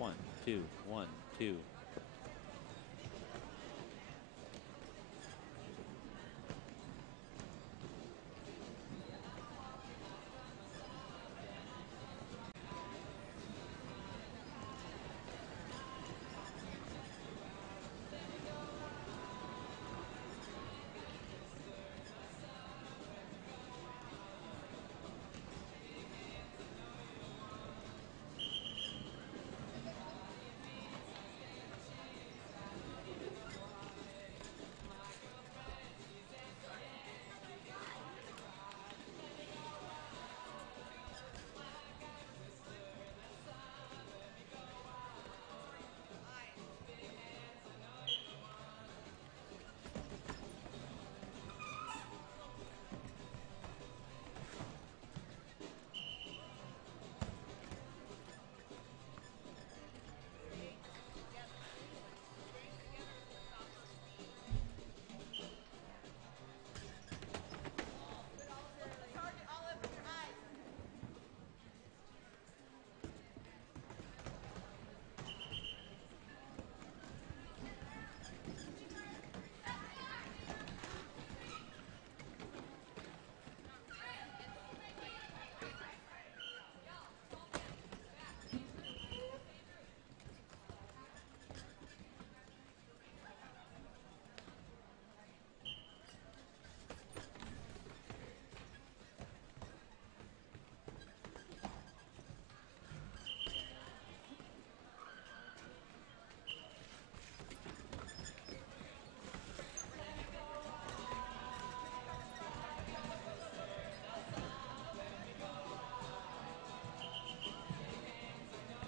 1, 2, 1, 2.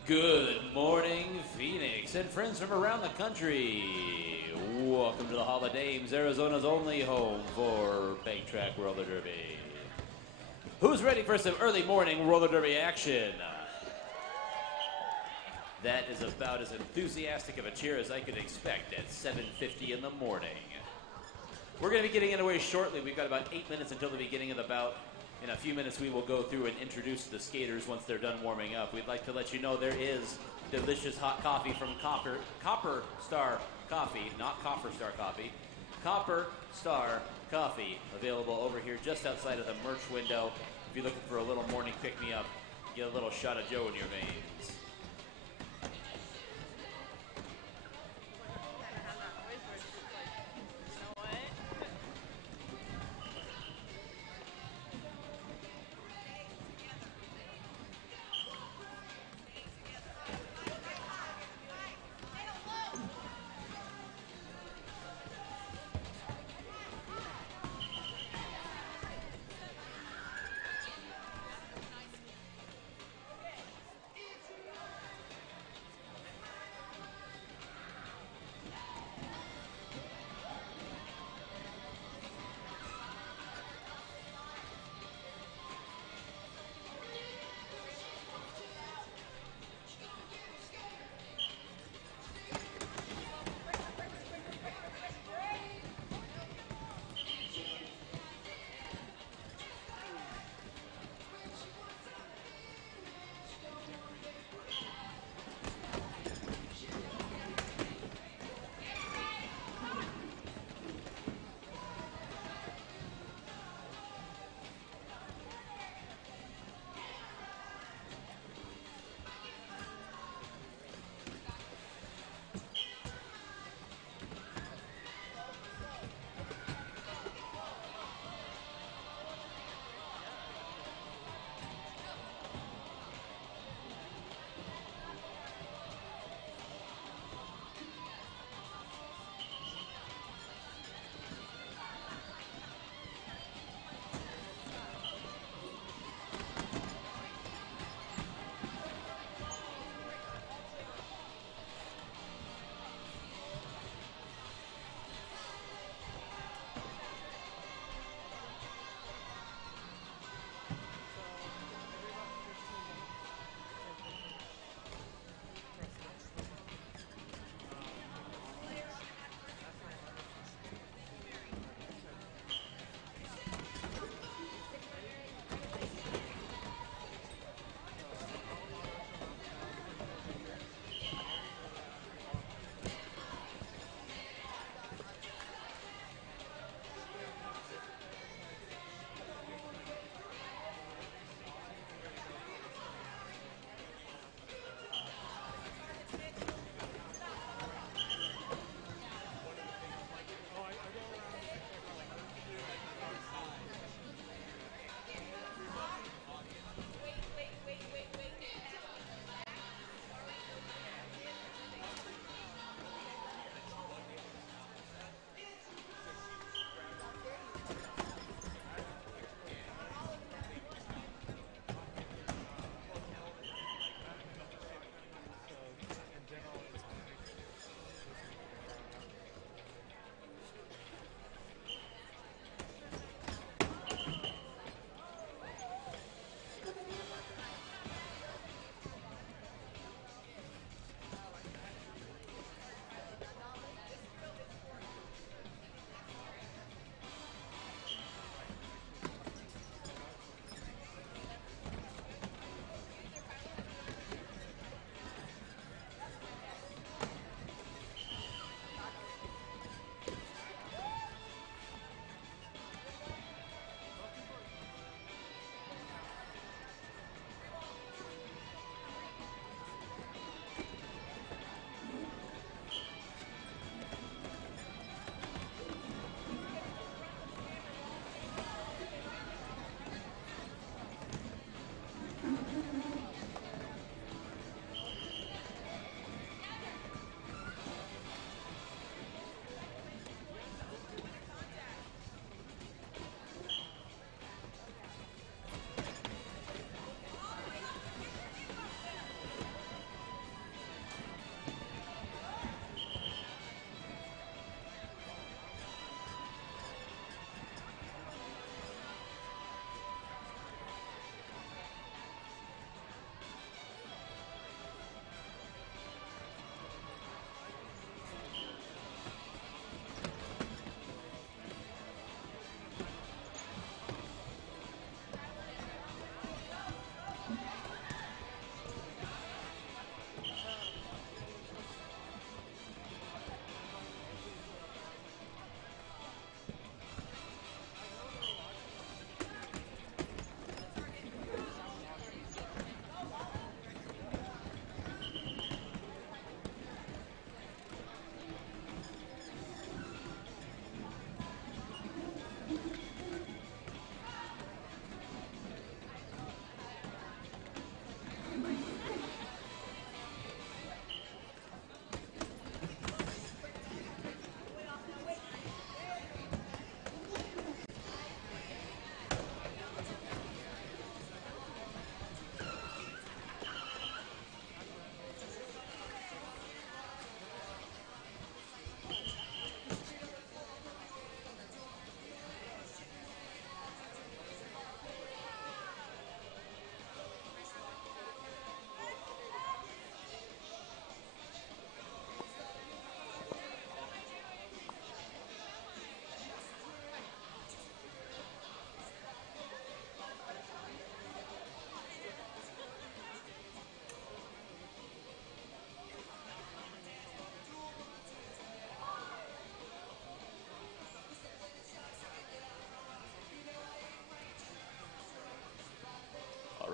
Good morning, Phoenix and friends from around the country. Welcome to the Hall of Dames, Arizona's only home for Peg Track Roller Derby. Who's ready for some early morning roller derby action? That is about as enthusiastic of a cheer as I could expect at 7:50 in the morning. We're going to be getting underway shortly. We've got about 8 minutes until the beginning of the bout. In a few minutes, we will go through and introduce the skaters once they're done warming up. We'd like to let you know there is delicious hot coffee from Copper Star Coffee, not Copper Star Coffee. Copper Star Coffee, available over here just outside of the merch window. If you're looking for a little morning pick-me-up, get a little shot of Joe in your veins.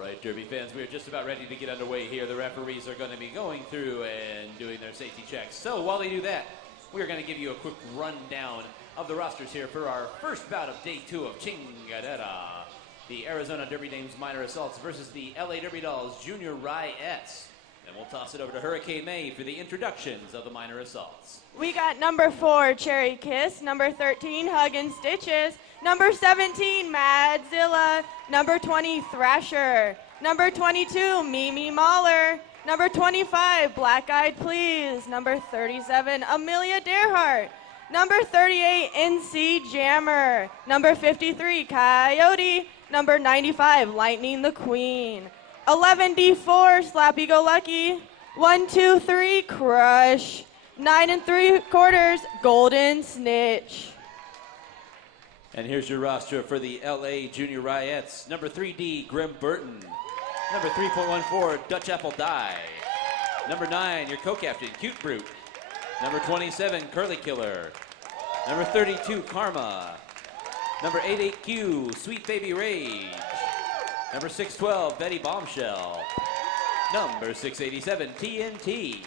right, Derby fans, we are just about ready to get underway here. The referees are going to be going through and doing their safety checks. So while they do that, we're going to give you a quick rundown of the rosters here for our first bout of day 2 of Chingadera. The Arizona Derby Dames Minor Assaults versus the LADD Jr Ryettes. And we'll toss it over to Hurricane May for the introductions of the minor assaults. We got number 4, Cherry Kiss. Number 13, Hug and Stitches. Number 17, Madzilla. Number 20, Thrasher. Number 22, Mimi Mahler. Number 25, Black Eyed Please. Number 37, Amelia Dearhart. Number 38, NC Jammer. Number 53, Coyote. Number 95, Lightning the Queen. 11D4, Slappy Go Lucky. 1, 2, 3, Crush. 9 3/4, Golden Snitch. And here's your roster for the LA Junior Ryettes. Number 3D, Grim Burton. Number 3.14, Dutch Apple Die. Number 9, your co-captain, Cute Brute. Number 27, Curly Killer. Number 32, Karma. Number 88Q, Sweet Baby Rage. Number 612, Betty Bombshell. Number 687, TNT.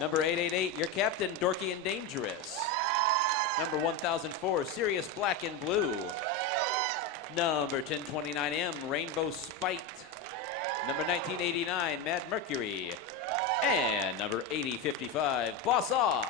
Number 888, your captain, Dorky and Dangerous. Number 1004, Sirius Black and Blue. Number 1029M, Rainbow Spite. Number 1989, Mad Mercury. And number 8055, Boss Odds.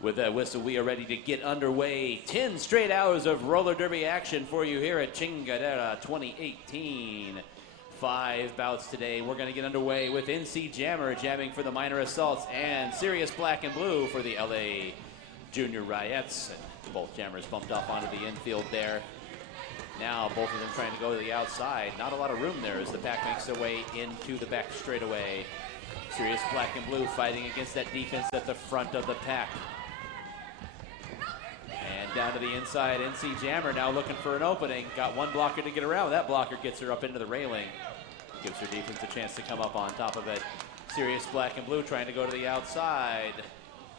With that whistle, we are ready to get underway. 10 straight hours of roller derby action for you here at Chingadera 2018. 5 bouts today. We're going to get underway with NC Jammer jamming for the minor assaults and Sirius Black and Blue for the LA Junior Ryettes. Both jammers bumped off onto the infield there. Now both of them trying to go to the outside. Not a lot of room there as the pack makes their way into the back straightaway. Sirius Black and Blue fighting against that defense at the front of the pack. And down to the inside, NC Jammer now looking for an opening. Got one blocker to get around. That blocker gets her up into the railing. Gives her defense a chance to come up on top of it. Sirius Black and Blue trying to go to the outside.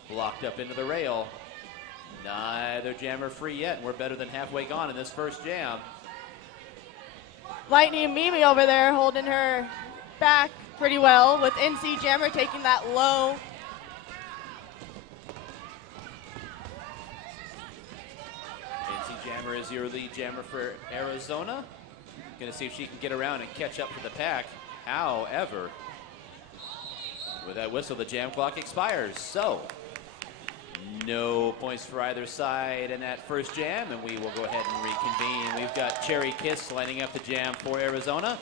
Blocked up into the rail. Neither jammer free yet, and we're better than halfway gone in this first jam. Lightning and Mimi over there holding her back pretty well, with NC Jammer taking that low Jammer is your lead jammer for Arizona. Going to see if she can get around and catch up to the pack. However, with that whistle, the jam clock expires. So, no points for either side in that first jam, and we will go ahead and reconvene. We've got Cherry Kiss lining up the jam for Arizona,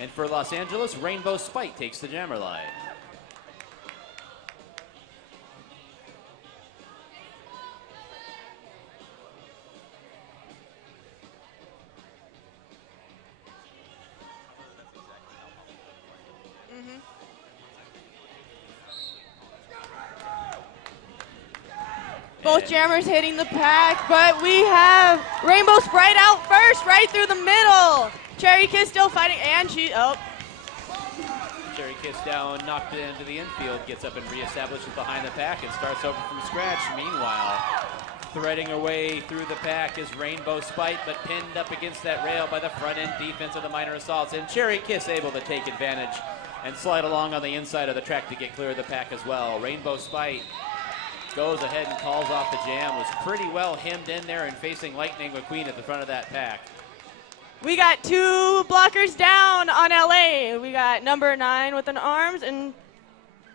and for Los Angeles, Rainbow Spite takes the jammer line. Both jammers hitting the pack, but we have Rainbow Sprite out first, right through the middle. Cherry Kiss still fighting, and Cherry Kiss down, knocked it into the infield, gets up and reestablishes behind the pack and starts over from scratch. Meanwhile, threading her way through the pack is Rainbow Spite, but pinned up against that rail by the front end defense of the Minor Assaults. And Cherry Kiss able to take advantage and slide along on the inside of the track to get clear of the pack as well. Rainbow Spite goes ahead and calls off the jam, was pretty well hemmed in there and facing Lightning McQueen at the front of that pack. We got 2 blockers down on LA. We got number 9 with an arms and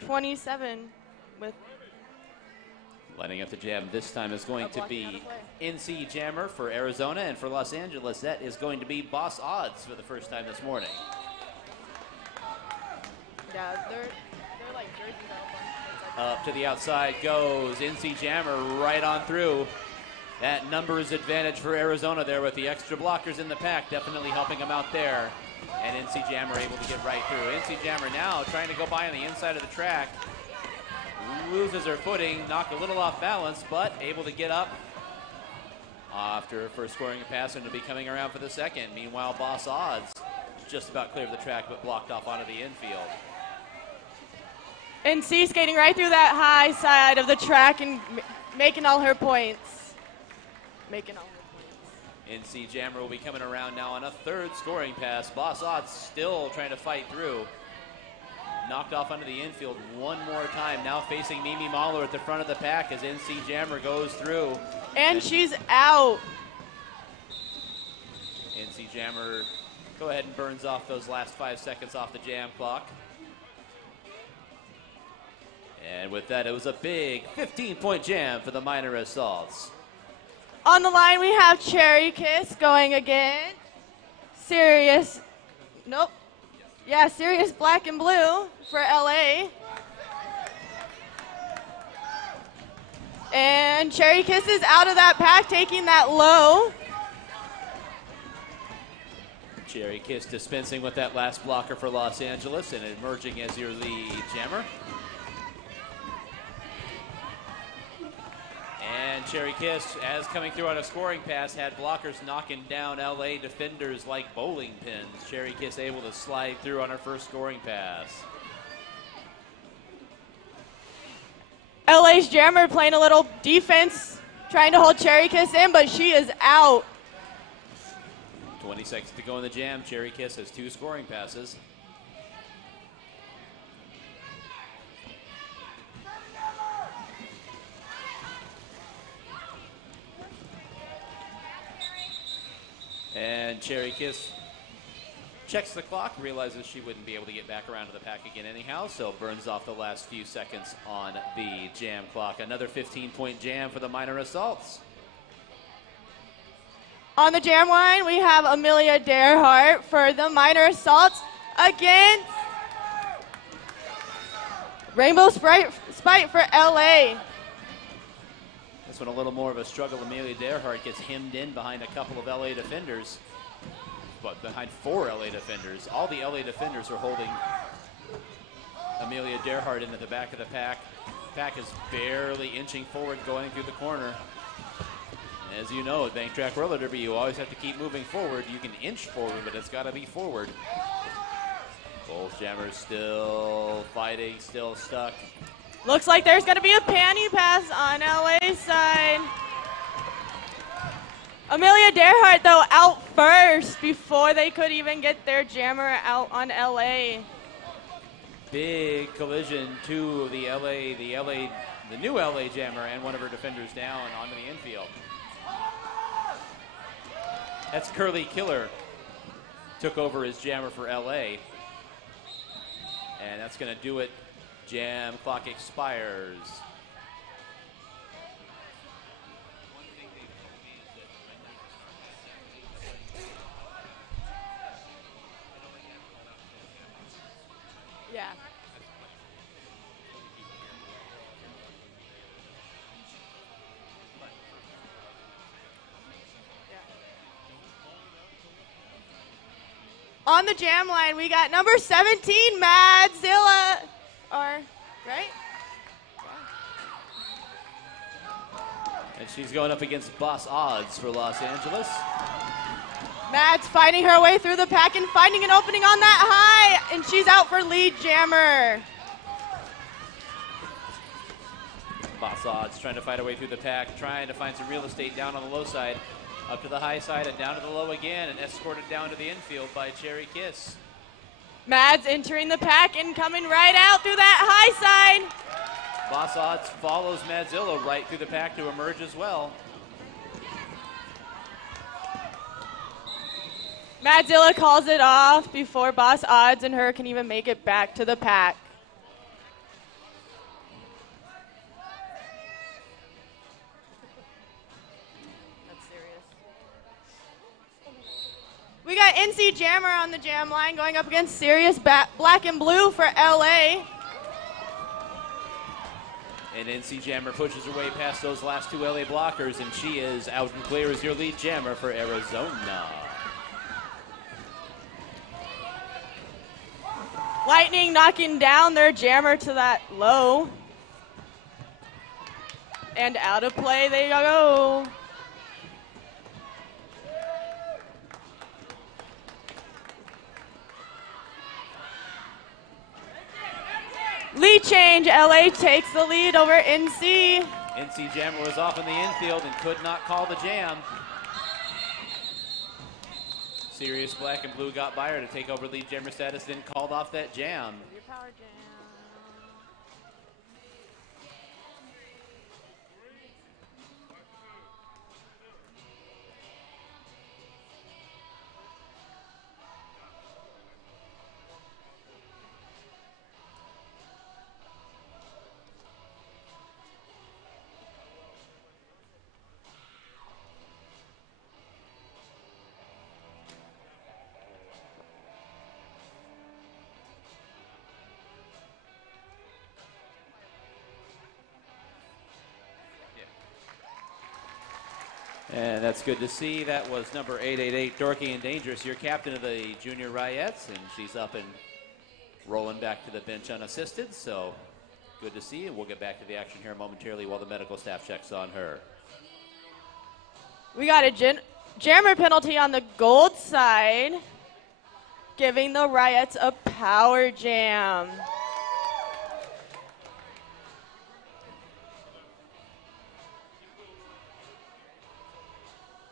27 with. Lining up the jam this time is going to be NC Jammer for Arizona, and for Los Angeles, that is going to be Boss Odds for the first time this morning. Yeah, they're like jerseys Up to the outside goes NC Jammer right on through. That numbers advantage for Arizona there with the extra blockers in the pack, definitely helping them out there. And NC Jammer able to get right through. NC Jammer now trying to go by on the inside of the track. Loses her footing, knocked a little off balance, but able to get up after her first scoring a pass and to be coming around for the second. Meanwhile, Boss Odds just about clear of the track, but blocked off onto the infield. NC skating right through that high side of the track and making all her points. NC Jammer will be coming around now on a third scoring pass. Boss Odds still trying to fight through. Knocked off onto the infield one more time. Now facing Mimi Mahler at the front of the pack as NC Jammer goes through. And she's out. NC Jammer go ahead and burns off those last 5 seconds off the jam clock. And with that, it was a big 15-point jam for the Minor Assaults. On the line, we have Cherry Kiss going again. Sirius Black and Blue for LA. And Cherry Kiss is out of that pack, taking that low. Cherry Kiss dispensing with that last blocker for Los Angeles and emerging as your lead jammer. And Cherry Kiss, as coming through on a scoring pass, had blockers knocking down LA defenders like bowling pins. Cherry Kiss able to slide through on her first scoring pass. LA's jammer playing a little defense, trying to hold Cherry Kiss in, but she is out. 20 seconds to go in the jam. Cherry Kiss has 2 scoring passes. And Cherry Kiss checks the clock, realizes she wouldn't be able to get back around to the pack again anyhow, so burns off the last few seconds on the jam clock. Another 15-point jam for the Minor Assaults. On the jam line, we have Amelia Derhart for the Minor Assaults against Rainbow Spite for LA. This one a little more of a struggle. Amelia Derhart gets hemmed in behind a couple of LA defenders, but behind 4 LA defenders. All the LA defenders are holding Amelia Derhart into the back of the pack. Pack is barely inching forward going through the corner. As you know, at Bank Track Roller Derby, you always have to keep moving forward. You can inch forward, but it's got to be forward. Both jammers still fighting, still stuck. Looks like there's going to be a panty pass on LA's side. Amelia Derhart, though, out first before they could even get their jammer out on LA. Big collision to the new LA jammer and one of her defenders down onto the infield. That's Curly Killer. Took over as jammer for LA. And that's going to do it. Jam clock expires. Yeah. On the jam line, we got number 17, Madzilla. Right? And she's going up against Boss Odds for Los Angeles. Mads fighting her way through the pack and finding an opening on that high, and she's out for lead jammer. Boss Odds trying to fight her way through the pack, trying to find some real estate down on the low side, up to the high side and down to the low again, and escorted down to the infield by Cherry Kiss. Mads entering the pack and coming right out through that high side. Boss Odds follows Madzilla right through the pack to emerge as well. Madzilla calls it off before Boss Odds and her can even make it back to the pack. That's serious. We got NC Jammer on the jam line going up against Sirius Black and Blue for LA. And NC Jammer pushes her way past those last two LA blockers, and she is out and clear as your lead jammer for Arizona. Lightning knocking down their jammer to that low. And out of play they go. Lead change, LA takes the lead over NC. NC Jammer was off in the infield and could not call the jam. Sirius Black and Blue got by her to take over lead jammer status, then called off that jam. Your power jam. And that's good to see. That was number 888, Dorky and Dangerous, your captain of the Junior Ryettes, and she's up and rolling back to the bench unassisted, so good to see, and we'll get back to the action here momentarily while the medical staff checks on her. We got a jammer penalty on the gold side, giving the Ryettes a power jam.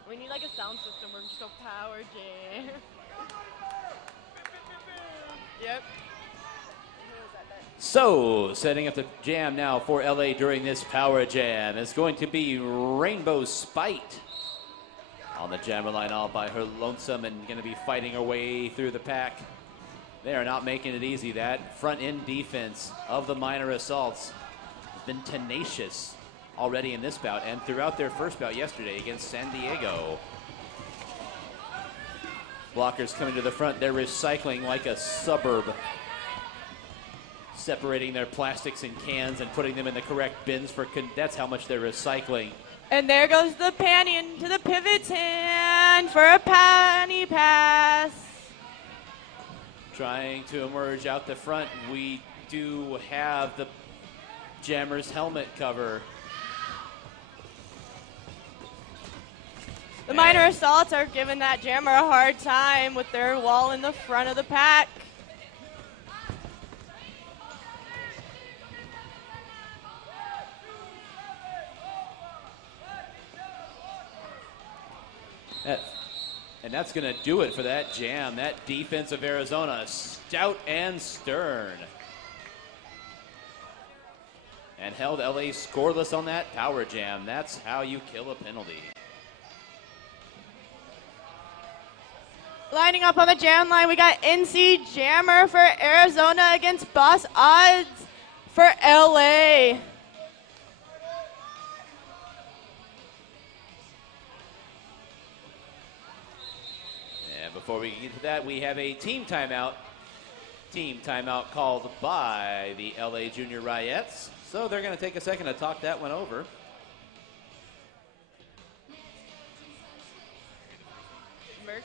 We need like a sound system where we just go power jam. Yep. So, setting up the jam now for LA during this power jam is going to be Rainbow Spite on the jammer line all by her lonesome and going to be fighting her way through the pack. They are not making it easy. That front end defense of the minor assaults has been tenacious already in this bout and throughout their first bout yesterday against San Diego. Blockers coming to the front. They're recycling like a suburb, separating their plastics and cans and putting them in the correct bins for that's how much they're recycling. And there goes the panty into the pivot's hand for a panty pass. Trying to emerge out the front. We do have the jammer's helmet cover. The minor assaults are giving that jammer a hard time with their wall in the front of the pack. And that's going to do it for that jam. That defense of Arizona, stout and stern. And held LA scoreless on that power jam. That's how you kill a penalty. Lining up on the jam line, we got NC Jammer for Arizona against Boss Odds for LA. And before we get to that, we have a team timeout. Team timeout called by the LA Junior Ryettes. So they're going to take a second to talk that one over. Merch.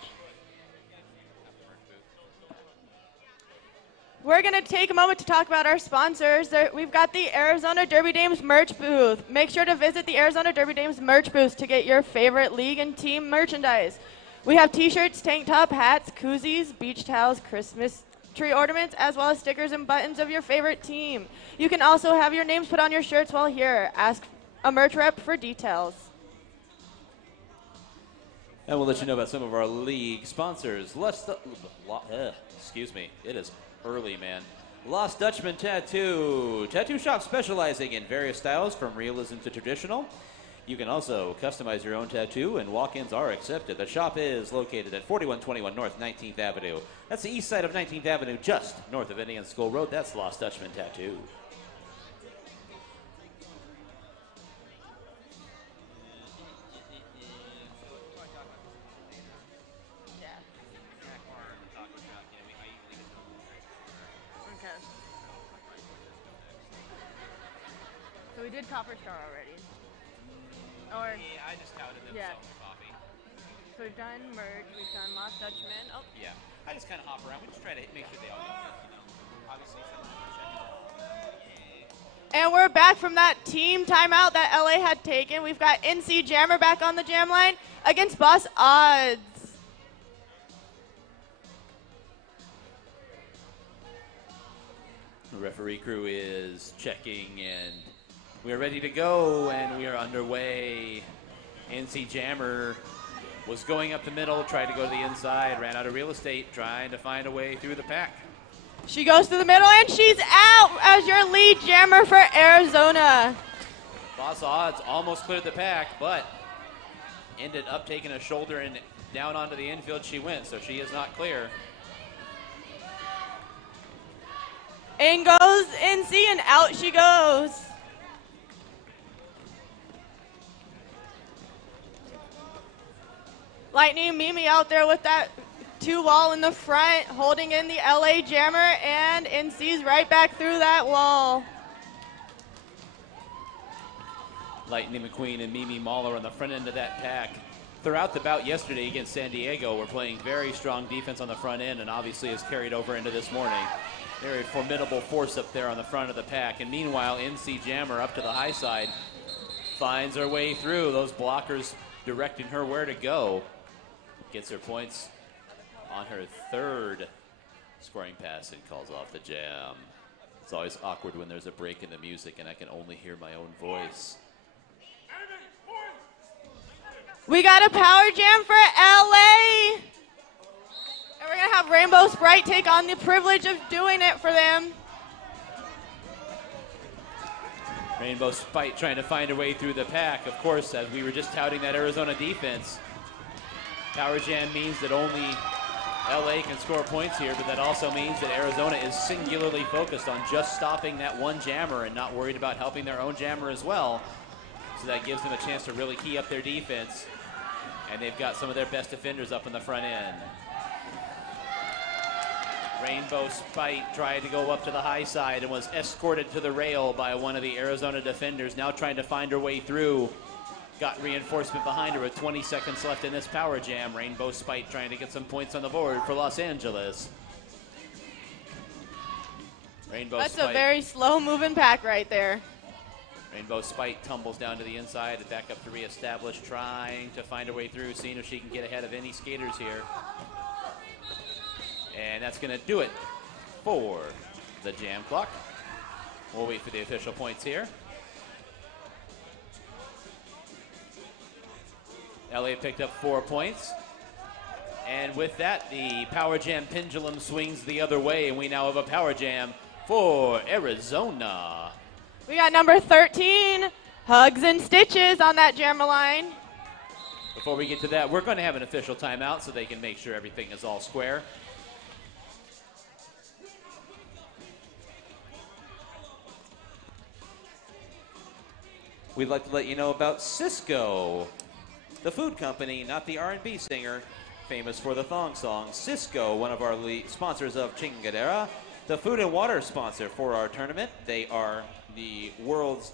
We're going to take a moment to talk about our sponsors. We've got the Arizona Derby Dames merch booth. Make sure to visit the Arizona Derby Dames merch booth to get your favorite league and team merchandise. We have t-shirts, tank top, hats, koozies, beach towels, Christmas tree ornaments, as well as stickers and buttons of your favorite team. You can also have your names put on your shirts while here. Ask a merch rep for details. And we'll let you know about some of our league sponsors. Excuse me, it is early, man. Lost Dutchman Tattoo. Tattoo shop specializing in various styles from realism to traditional. You can also customize your own tattoo, and walk-ins are accepted. The shop is located at 4121 North 19th Avenue. That's the east side of 19th Avenue, just north of Indian School Road. That's Lost Dutchman Tattoo. So we did Copper Star already. Or Yeah, I just touted them Yeah. for coffee. So we've done merch, we've done Lost Dutchman. Oh, Yeah, I just kind of hop around. We just try to make sure they all go. Obviously, some of them are checking. and we're back from that team timeout that LA had taken. We've got NC Jammer back on the jam line against Boss Odds. The referee crew is checking, and we are ready to go, and we are underway. NC Jammer was going up the middle, tried to go to the inside, ran out of real estate, trying to find a way through the pack. She goes to the middle, and she's out as your lead jammer for Arizona. Boss Odds almost cleared the pack, but ended up taking a shoulder, and down onto the infield she went, so she is not clear. In goes NC, and out she goes. Lightning Mimi out there with that two wall in the front, holding in the LA Jammer, and NC's right back through that wall. Lightning McQueen and Mimi Mahler on the front end of that pack. Throughout the bout yesterday against San Diego, we're playing very strong defense on the front end, and obviously is carried over into this morning. Very formidable force up there on the front of the pack. And meanwhile, NC Jammer up to the high side finds her way through. Those blockers directing her where to go. Gets her points on her third scoring pass and calls off the jam. It's always awkward when there's a break in the music and I can only hear my own voice. We got a power jam for LA. And we're going to have Rainbow Sprite take on the privilege of doing it for them. Rainbow Sprite trying to find her way through the pack. Of course, as we were just touting that Arizona defense, power jam means that only LA can score points here, but that also means that Arizona is singularly focused on just stopping that one jammer and not worried about helping their own jammer as well. So that gives them a chance to really key up their defense. And they've got some of their best defenders up in the front end. Rainbow Sprite tried to go up to the high side and was escorted to the rail by one of the Arizona defenders, now trying to find her way through. Got reinforcement behind her with 20 seconds left in this power jam. Rainbow Sprite trying to get some points on the board for Los Angeles. That's a very slow moving pack right there. Rainbow Sprite tumbles down to the inside and back up to reestablish, trying to find her way through, seeing if she can get ahead of any skaters here. And that's going to do it for the jam clock. We'll wait for the official points here. LA picked up 4 points. And with that, the power jam pendulum swings the other way, and we now have a power jam for Arizona. We got number 13, Hugs and Stitches on that jammer line. Before we get to that, we're going to have an official timeout so they can make sure everything is all square. We'd like to let you know about Cisco, the food company, not the R&B singer, famous for the thong song. Cisco, one of our sponsors of Chingadera, the food and water sponsor for our tournament. They are the world's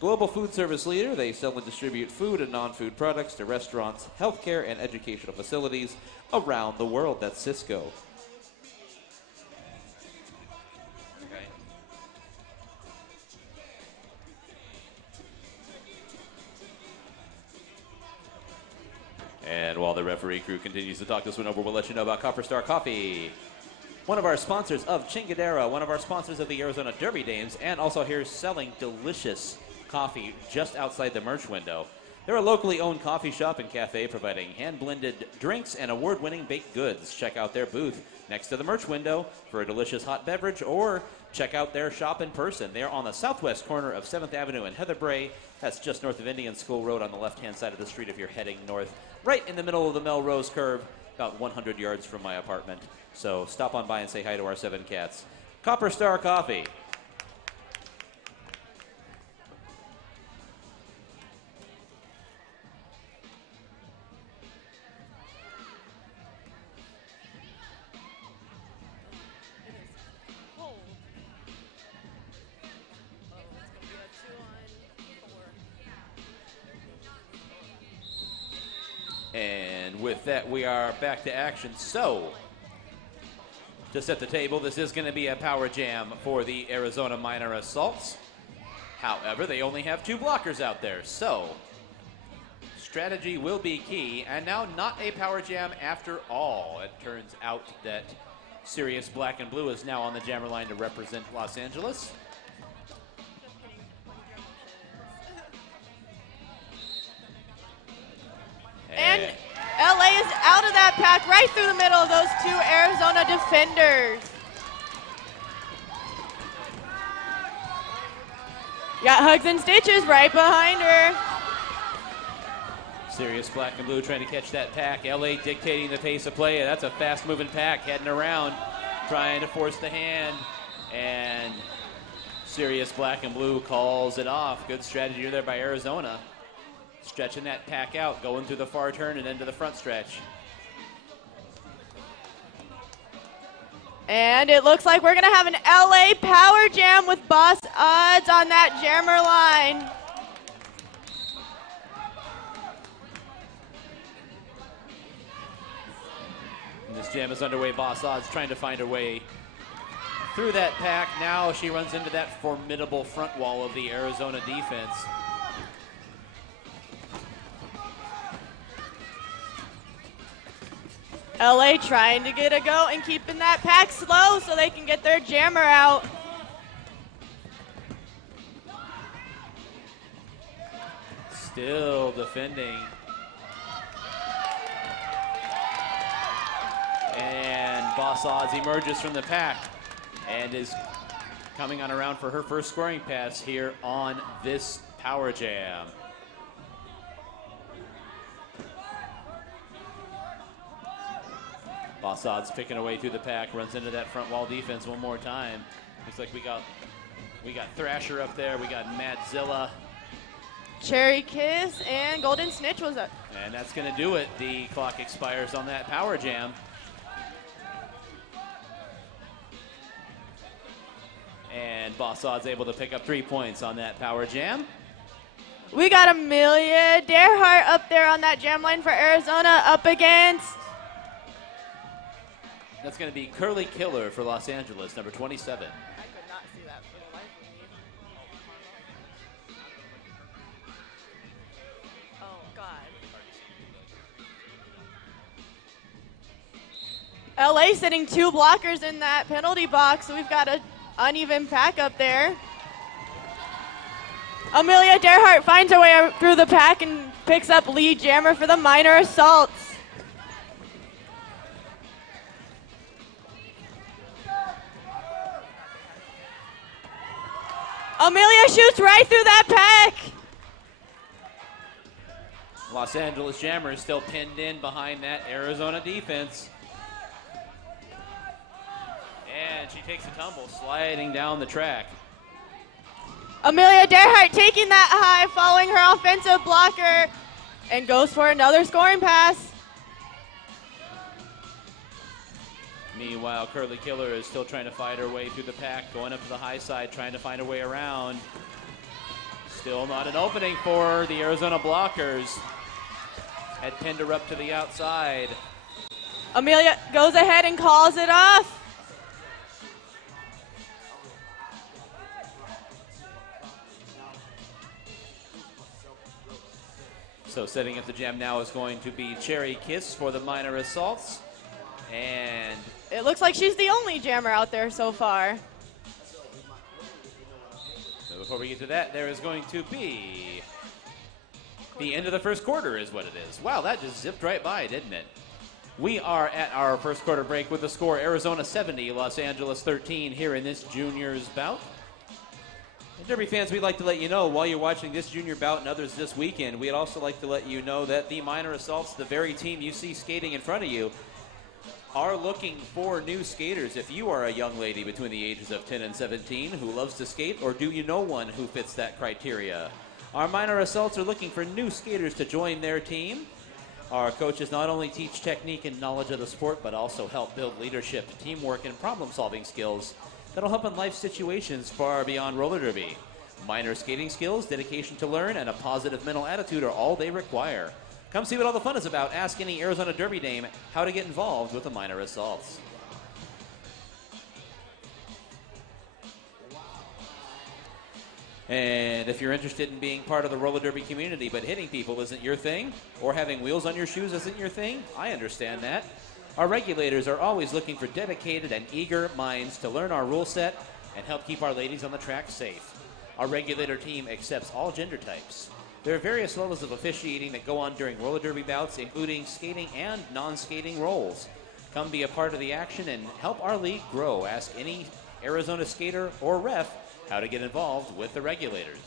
global food service leader. They sell and distribute food and non-food products to restaurants, healthcare, and educational facilities around the world. That's Cisco. Okay. And while the referee crew continues to talk this one over, we'll let you know about Copper Star Coffee, one of our sponsors of Chingadera, one of our sponsors of the Arizona Derby Dames, and also here selling delicious coffee just outside the merch window. They're a locally owned coffee shop and cafe providing hand-blended drinks and award-winning baked goods. Check out their booth next to the merch window for a delicious hot beverage, or check out their shop in person. They're on the southwest corner of 7th Avenue and Heather Bray. That's just north of Indian School Road on the left-hand side of the street if you're heading north, right in the middle of the Melrose curve, about 100 yards from my apartment. So stop on by and say hi to our 7 cats. Copper Star Coffee. And with that, we are back to action. So, to set the table, this is going to be a power jam for the Arizona Minor Assaults. However, they only have 2 blockers out there, so strategy will be key. And now, not a power jam after all. It turns out that Sirius Black and Blue is now on the jammer line to represent Los Angeles. And LA is out of that pack right through the middle of those 2 Arizona defenders. Got Hugs and Stitches right behind her. Sirius Black and Blue trying to catch that pack. LA dictating the pace of play. That's a fast-moving pack heading around, trying to force the hand. And Sirius Black and Blue calls it off. Good strategy there by Arizona. Stretching that pack out, going through the far turn and into the front stretch. And it looks like we're going to have an LA power jam with Boss Odds on that jammer line. And this jam is underway. Boss Odds trying to find her way through that pack. Now she runs into that formidable front wall of the Arizona defense. LA trying to get a go and keeping that pack slow so they can get their jammer out. Still defending. And Boss Odds emerges from the pack and is coming on around for her first scoring pass here on this power jam. Boss Odds picking away through the pack, runs into that front wall defense one more time. Looks like we got Thrasher up there, we got Madzilla. Cherry Kiss and Golden Snitch was up. And that's going to do it. The clock expires on that power jam. And Boss Odds able to pick up 3 points on that power jam. We got Amelia Derhart up there on that jam line for Arizona up against. That's going to be Curly Killer for Los Angeles, number 27. I could not see that for the life of me. Oh, God. LA sitting 2 blockers in that penalty box, so we've got an uneven pack up there. Amelia Derhart finds her way through the pack and picks up lead jammer for the Minor Assaults. Amelia shoots right through that pack. Los Angeles Jammers still pinned in behind that Arizona defense. And she takes a tumble, sliding down the track. Amelia Derhart taking that high, following her offensive blocker, and goes for another scoring pass. Meanwhile, Curly Killer is still trying to fight her way through the pack, going up to the high side, trying to find her way around. Still not an opening for the Arizona blockers. Had pinned her up to the outside. Amelia goes ahead and calls it off. So setting up the jam now is going to be Cherry Kiss for the minor assaults. And it looks like she's the only jammer out there so far. So before we get to that, there is going to be the end of the first quarter is what it is. Wow, that just zipped right by, didn't it? We are at our first quarter break with the score Arizona 70, Los Angeles 13 here in this juniors bout. And Derby fans, we'd like to let you know while you're watching this junior bout and others this weekend, we'd also like to let you know that the minor assaults, the very team you see skating in front of you, are looking for new skaters. If you are a young lady between the ages of 10 and 17 who loves to skate, or do you know one who fits that criteria? Our minor assaults are looking for new skaters to join their team. Our coaches not only teach technique and knowledge of the sport, but also help build leadership, teamwork, and problem-solving skills that'll help in life situations far beyond roller derby. Minor skating skills, dedication to learn, and a positive mental attitude are all they require. Come see what all the fun is about. Ask any Arizona Derby dame how to get involved with the minor assaults. And if you're interested in being part of the roller derby community, but hitting people isn't your thing, or having wheels on your shoes isn't your thing, I understand that. Our regulators are always looking for dedicated and eager minds to learn our rule set and help keep our ladies on the track safe. Our regulator team accepts all gender types. There are various levels of officiating that go on during roller derby bouts, including skating and non-skating roles. Come be a part of the action and help our league grow. Ask any Arizona skater or ref how to get involved with the regulators.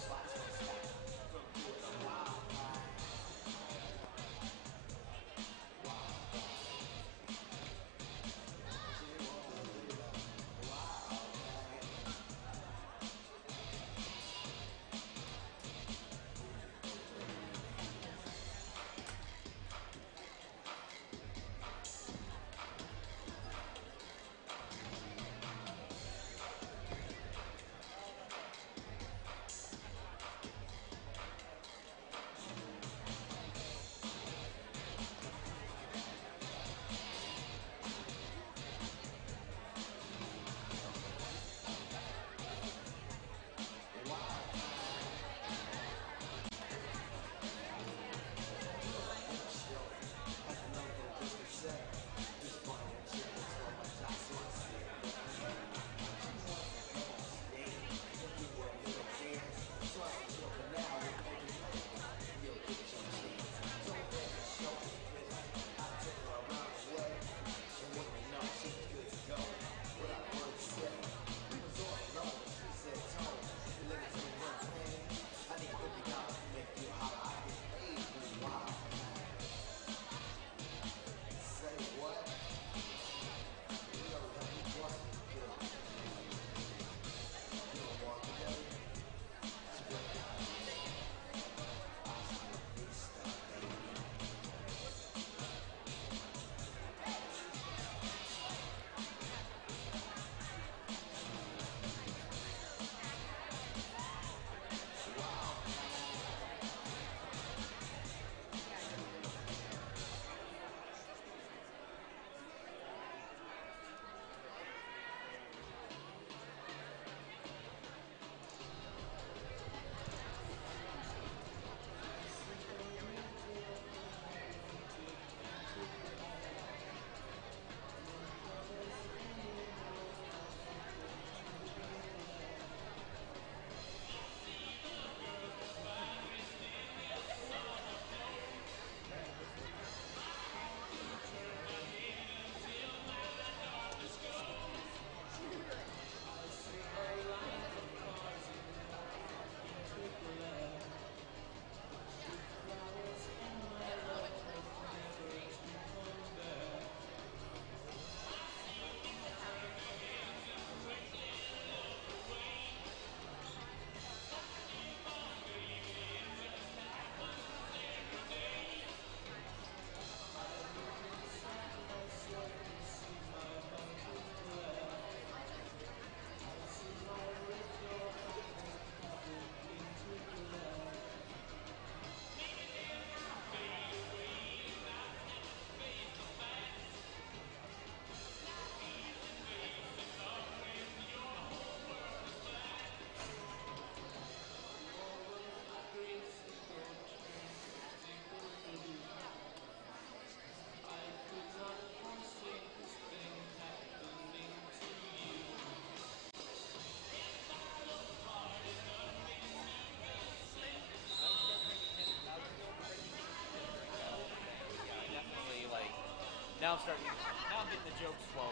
I'm getting the jokes flowing.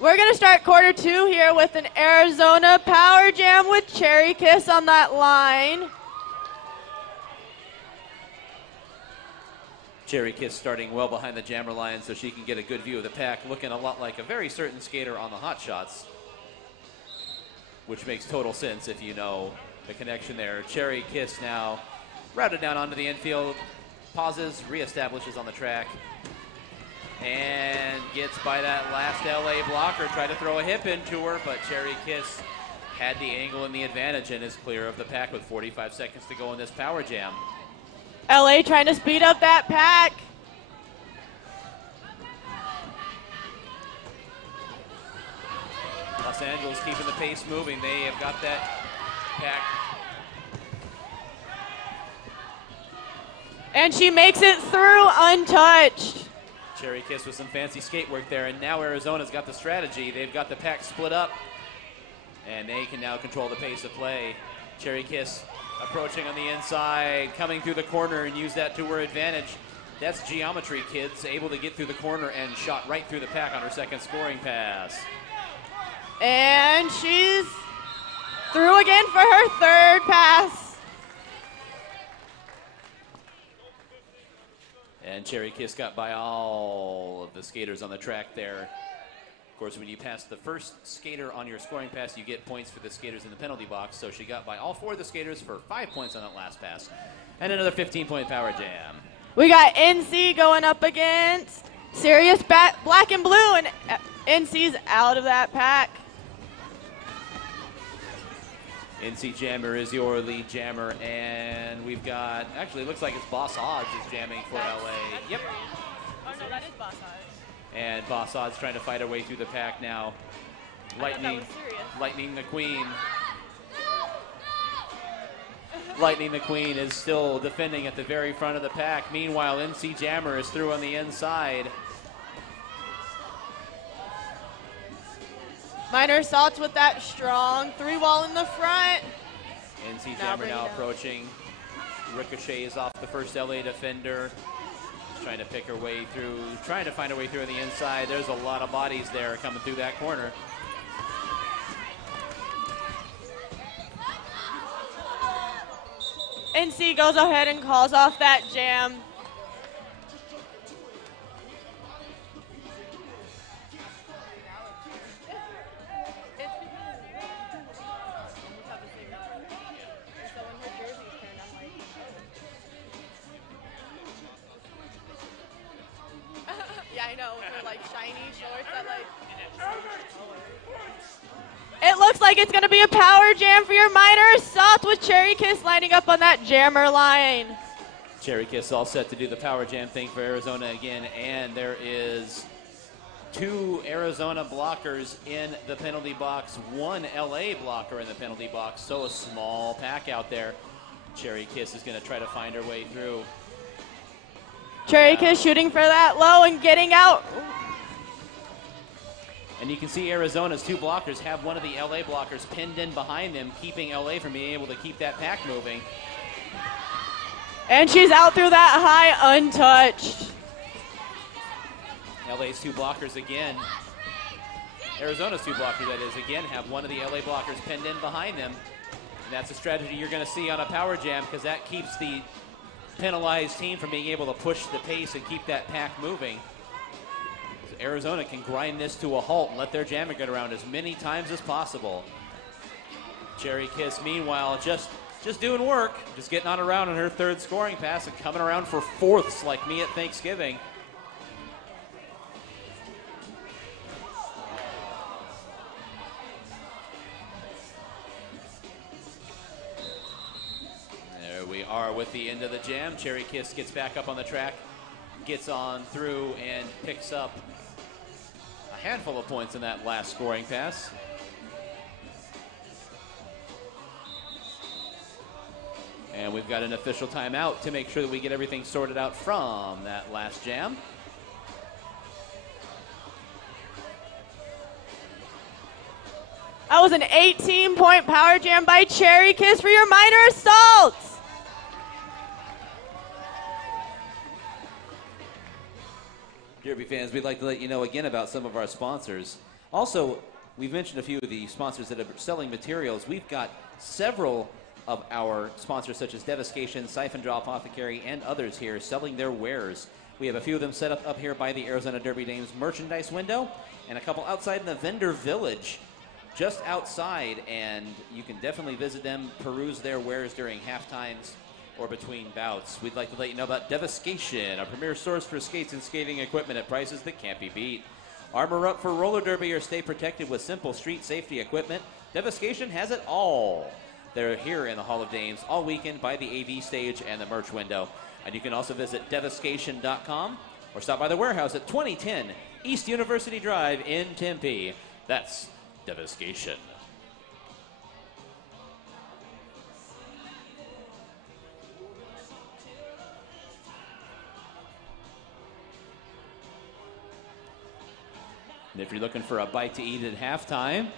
We're going to start quarter 2 here with an Arizona Power Jam with Cherry Kiss on that line. Cherry Kiss starting well behind the jammer line so she can get a good view of the pack, looking a lot like a very certain skater on the hot shots, which makes total sense if you know the connection there. Cherry Kiss now routed down onto the infield, pauses, reestablishes on the track, and gets by that last LA blocker. Tried to throw a hip into her, but Cherry Kiss had the angle and the advantage and is clear of the pack with 45 seconds to go in this power jam. LA trying to speed up that pack. Los Angeles keeping the pace moving. They have got that pack. And she makes it through untouched. Cherry Kiss with some fancy skate work there, and now Arizona's got the strategy. They've got the pack split up, and they can now control the pace of play. Cherry Kiss approaching on the inside, coming through the corner and use that to her advantage. That's geometry, kids, able to get through the corner and shot right through the pack on her second scoring pass. And she's through again for her third pass. And Cherry Kiss got by all of the skaters on the track there. Of course, when you pass the first skater on your scoring pass, you get points for the skaters in the penalty box. So she got by all 4 of the skaters for 5 points on that last pass. And another 15-point power jam. We got NC going up against Sirius Black and Blue, and NC's out of that pack. NC Jammer is your lead jammer, and we've got, actually it looks like it's Boss Odds is jamming for LA. Yep. Oh no, that is Boss Odds. And Boss Odds trying to fight her way through the pack now. Lightning the Queen. Lightning the Queen is still defending at the very front of the pack. Meanwhile, NC Jammer is through on the inside. Minor Assaults with that strong 3-wall in the front. NC Jammer now approaching. Ricochets off the first LA defender. Trying to pick her way through, trying to find her way through on the inside. There's a lot of bodies there coming through that corner. NC goes ahead and calls off that jam. Yeah, I know, with her like shiny shorts that like. It looks like it's gonna be a power jam for your Minor Assault with Cherry Kiss lining up on that jammer line. Cherry Kiss all set to do the power jam thing for Arizona again, and there is 2 Arizona blockers in the penalty box, 1 LA blocker in the penalty box, so a small pack out there. Cherry Kiss is gonna try to find her way through. Cherry Kiss shooting for that low and getting out. And you can see Arizona's 2 blockers have one of the LA blockers pinned in behind them, keeping LA from being able to keep that pack moving. And she's out through that high untouched. LA's 2 blockers again. Arizona's 2 blockers, that is, again, have one of the LA blockers pinned in behind them. And that's a strategy you're going to see on a power jam because that keeps the penalized team from being able to push the pace and keep that pack moving. So Arizona can grind this to a halt and let their jammer get around as many times as possible. Cherry Kiss, meanwhile, just doing work, just getting on around on her 3rd scoring pass and coming around for 4ths like me at Thanksgiving. There we are with the end of the jam. Cherry Kiss gets back up on the track, gets on through, and picks up a handful of points in that last scoring pass. And we've got an official timeout to make sure that we get everything sorted out from that last jam. That was an 18-point power jam by Cherry Kiss for your Minor Assaults. Derby fans, we'd like to let you know again about some of our sponsors. Also, we've mentioned a few of the sponsors that are selling materials. We've got several of our sponsors, such as Devastation, Siphon Draw Apothecary, and others here selling their wares. We have a few of them set up here by the Arizona Derby Dames merchandise window, and a couple outside in the vendor village just outside, and you can definitely visit them, peruse their wares during half times or between bouts. We'd like to let you know about Devastation, a premier source for skates and skating equipment at prices that can't be beat. Armor up for roller derby or stay protected with simple street safety equipment. Devastation has it all. They're here in the Hall of Dames all weekend by the AV stage and the merch window. And you can also visit devastation.com or stop by the warehouse at 2010 East University Drive in Tempe. That's Devastation. And if you're looking for a bite to eat at halftime,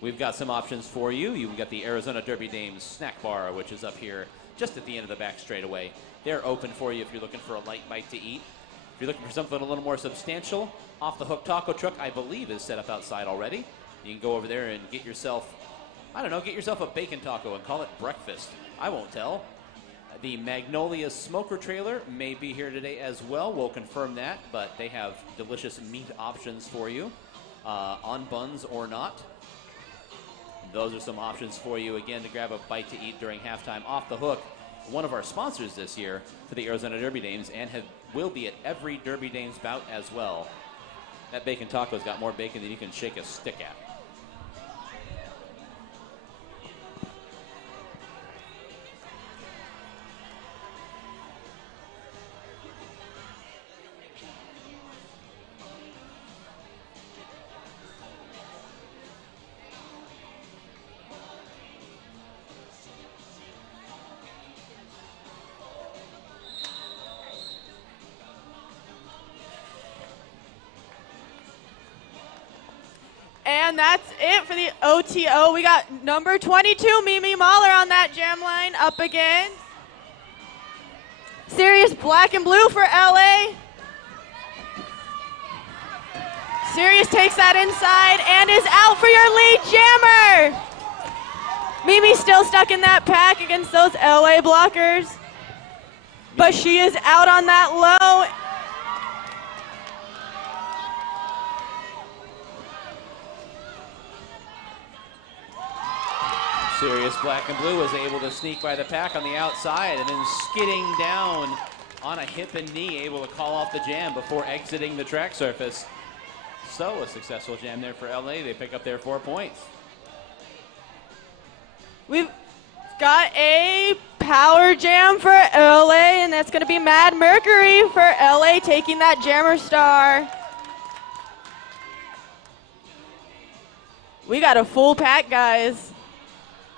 we've got some options for you. You've got the Arizona Derby Dames snack bar, which is up here just at the end of the back straightaway. They're open for you if you're looking for a light bite to eat. If you're looking for something a little more substantial, Off the Hook Taco Truck, I believe, is set up outside already. You can go over there and get yourself, get yourself a bacon taco and call it breakfast. I won't tell. The Magnolia Smoker Trailer may be here today as well. We'll confirm that, but they have delicious meat options for you, on buns or not. Those are some options for you, again, to grab a bite to eat during halftime. Off the Hook, one of our sponsors this year for the Arizona Derby Dames, and will be at every Derby Dames bout as well. That bacon taco's got more bacon than you can shake a stick at. And that's it for the OTO. We got number 22, Mimi Mahler, on that jam line up again. Sirius Black and Blue for LA. Sirius takes that inside and is out for your lead jammer. Mimi's still stuck in that pack against those LA blockers. But she is out on that low. Sirius Black and Blue was able to sneak by the pack on the outside and then skidding down on a hip and knee, able to call off the jam before exiting the track surface. So a successful jam there for LA. They pick up their 4 points. We've got a power jam for LA, and that's going to be Mad Mercury for LA taking that jammer star. We got a full pack, guys,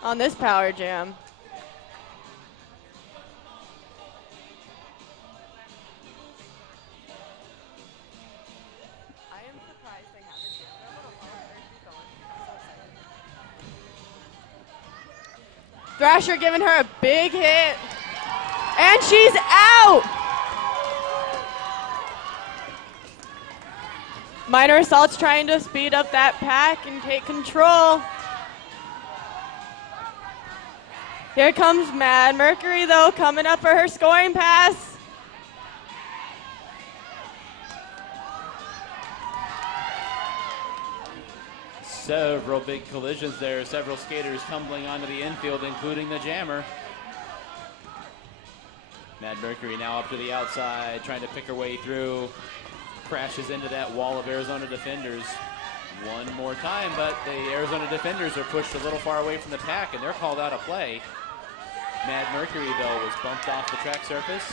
on this power jam. I am surprised they haven't jammed their little phone. Keep going. So Thrasher giving her a big hit. And she's out! Minor Assault's trying to speed up that pack and take control. Here comes Mad Mercury, though, coming up for her scoring pass. Several big collisions there. Several skaters tumbling onto the infield, including the jammer. Mad Mercury now up to the outside, trying to pick her way through. Crashes into that wall of Arizona defenders one more time, but the Arizona defenders are pushed a little far away from the pack, and they're called out of play. Mad Mercury, though, was bumped off the track surface,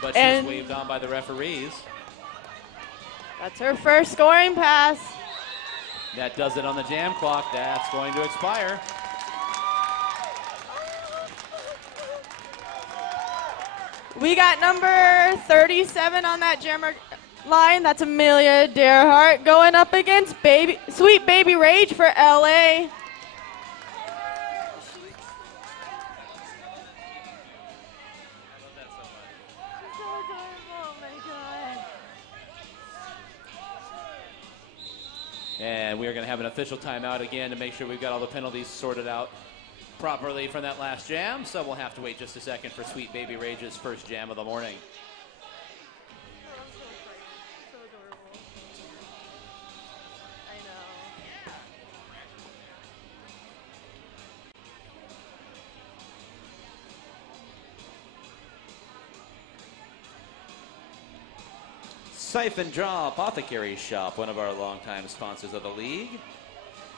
but she's waved on by the referees. That's her first scoring pass. That does it on the jam clock. That's going to expire. We got number 37 on that jammer line. That's Amelia Dearhart going up against Sweet Baby Rage for LA. And we are going to have an official timeout again to make sure we've got all the penalties sorted out properly from that last jam. So we'll have to wait just a second for Sweet Baby Rage's first jam of the morning. Siphon Draw Apothecary Shop, one of our longtime sponsors of the league.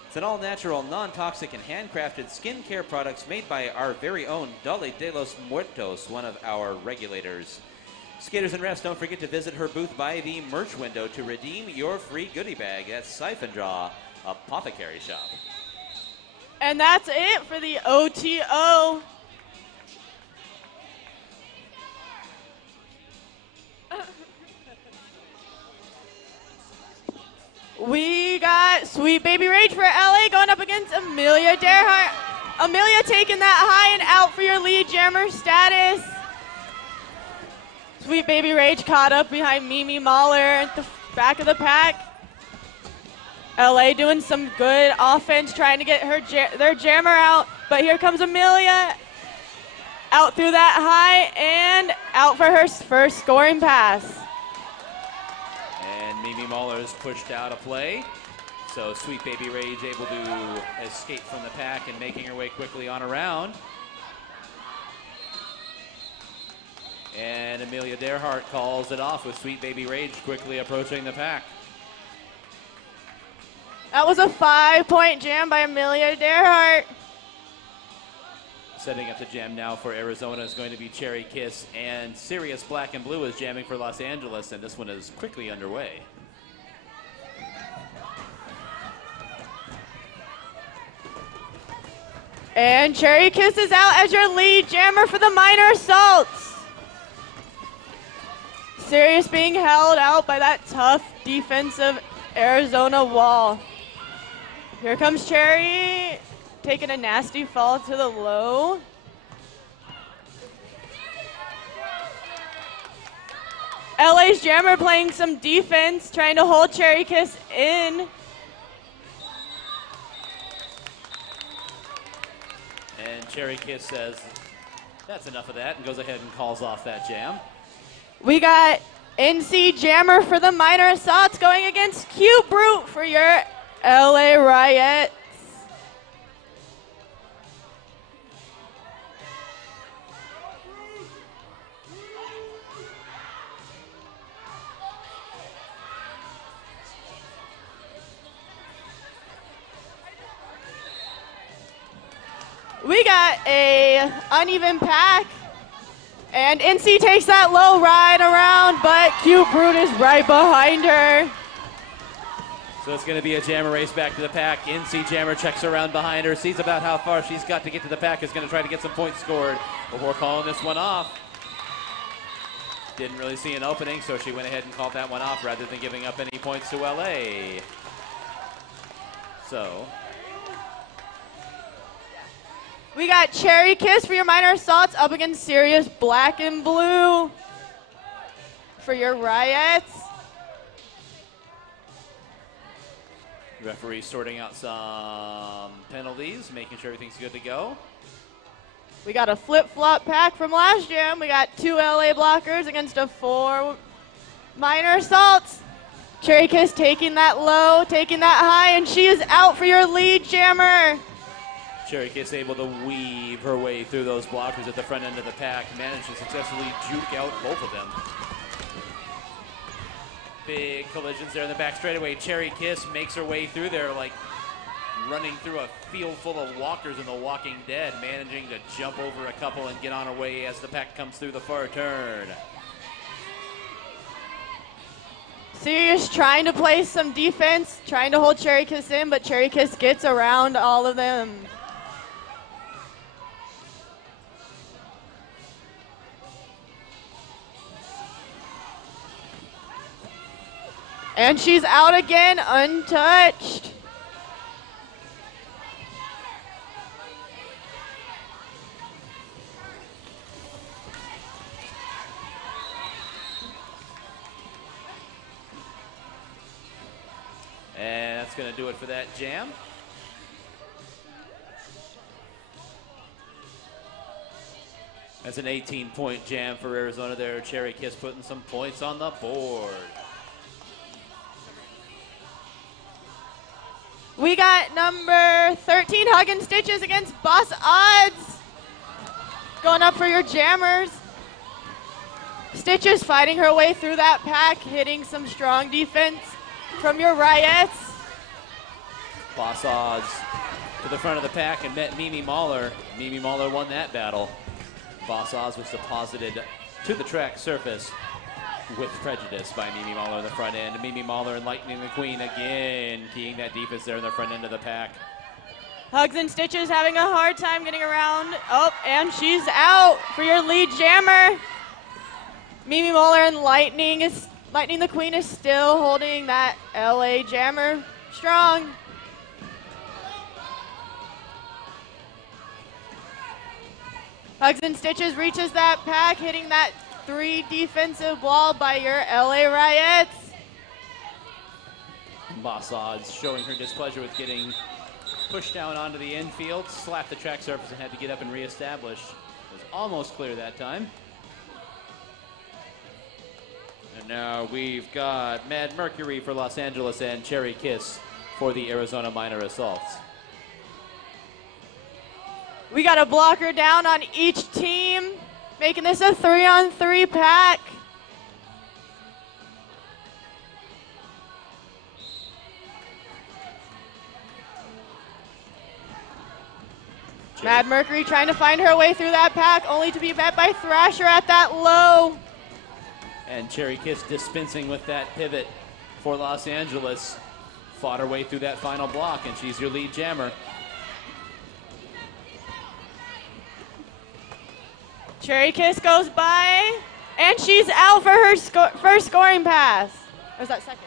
It's an all-natural, non-toxic, and handcrafted skincare products made by our very own Dale de los Muertos, one of our regulators. Skaters and refs, don't forget to visit her booth by the merch window to redeem your free goodie bag at Siphon Draw Apothecary Shop. And that's it for the OTO. We got Sweet Baby Rage for LA going up against Amelia Derhart. Amelia taking that high and out for your lead jammer status. Sweet Baby Rage caught up behind Mimi Mahler at the back of the pack. LA doing some good offense, trying to get their jammer out. But here comes Amelia. Out through that high and out for her first scoring pass. And Mimi Mahler is pushed out of play. So Sweet Baby Rage able to escape from the pack and making her way quickly on around. And Amelia Derhart calls it off with Sweet Baby Rage quickly approaching the pack. That was a 5-point jam by Amelia Derhart. Setting up the jam now for Arizona is going to be Cherry Kiss, and Sirius Black and Blue is jamming for Los Angeles, and this one is quickly underway. And Cherry Kiss is out as your lead jammer for the minor assaults. Sirius being held out by that tough defensive Arizona wall. Here comes Cherry, taking a nasty fall to the low. LA's jammer playing some defense, trying to hold Cherry Kiss in. And Cherry Kiss says, that's enough of that, and goes ahead and calls off that jam. We got NC Jammer for the minor assaults going against Cute Brute for your LA Riots. We got a uneven pack, and NC takes that low ride around, but Cute Brute is right behind her. So it's going to be a jammer race back to the pack. NC Jammer checks around behind her, sees about how far she's got to get to the pack, is going to try to get some points scored before calling this one off. Didn't really see an opening, so she went ahead and called that one off rather than giving up any points to LA. So we got Cherry Kiss for your minor assaults up against Sirius Black and Blue for your Riots. Referee sorting out some penalties, making sure everything's good to go. We got a flip-flop pack from last jam. We got 2 LA blockers against a 4 minor assaults. Cherry Kiss taking that low, taking that high, and she is out for your lead jammer. Cherry Kiss able to weave her way through those blockers at the front end of the pack, managed to successfully juke out both of them. Big collisions there in the back straightaway. Cherry Kiss makes her way through there like running through a field full of walkers in The Walking Dead, managing to jump over a couple and get on her way as the pack comes through the far turn. Sirius trying to play some defense, trying to hold Cherry Kiss in, but Cherry Kiss gets around all of them. And she's out again, untouched. And that's That's going to do it for that jam. That's an 18-point jam for Arizona there. Cherry Kiss putting some points on the board. We got number 13, Huggin Stitches against Boss Odds. Going up for your jammers. Stitches fighting her way through that pack, hitting some strong defense from your Riots. Boss Odds to the front of the pack and met Mimi Mahler. Mimi Mahler won that battle. Boss Odds was deposited to the track surface with prejudice by Mimi Mahler in the front end. Mimi Mahler and Lightning the Queen again, keying that defense there in the front end of the pack. Hugs and Stitches having a hard time getting around. Oh, and she's out for your lead jammer. Mimi Mahler and Lightning the Queen is still holding that LA jammer strong. Hugs and Stitches reaches that pack, hitting that 3 defensive wall by your LA Riots. Boss Odds showing her displeasure with getting pushed down onto the infield, slapped the track surface and had to get up and reestablish. It was almost clear that time. And now we've got Mad Mercury for Los Angeles and Cherry Kiss for the Arizona Minor Assaults. We got a blocker down on each team, making this a 3-on-3 pack. Mad Mercury trying to find her way through that pack, only to be met by Thrasher at that low. And Cherry Kiss dispensing with that pivot for Los Angeles. Fought her way through that final block, and she's your lead jammer. Cherry Kiss goes by, and she's out for her first scoring pass. Or was that second?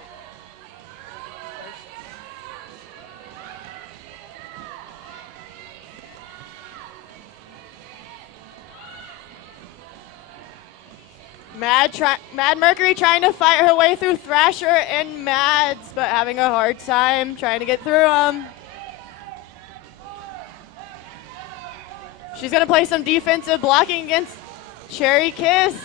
Mad Mercury trying to fight her way through Thrasher and Mads, but having a hard time trying to get through them. She's going to play some defensive blocking against Cherry Kiss.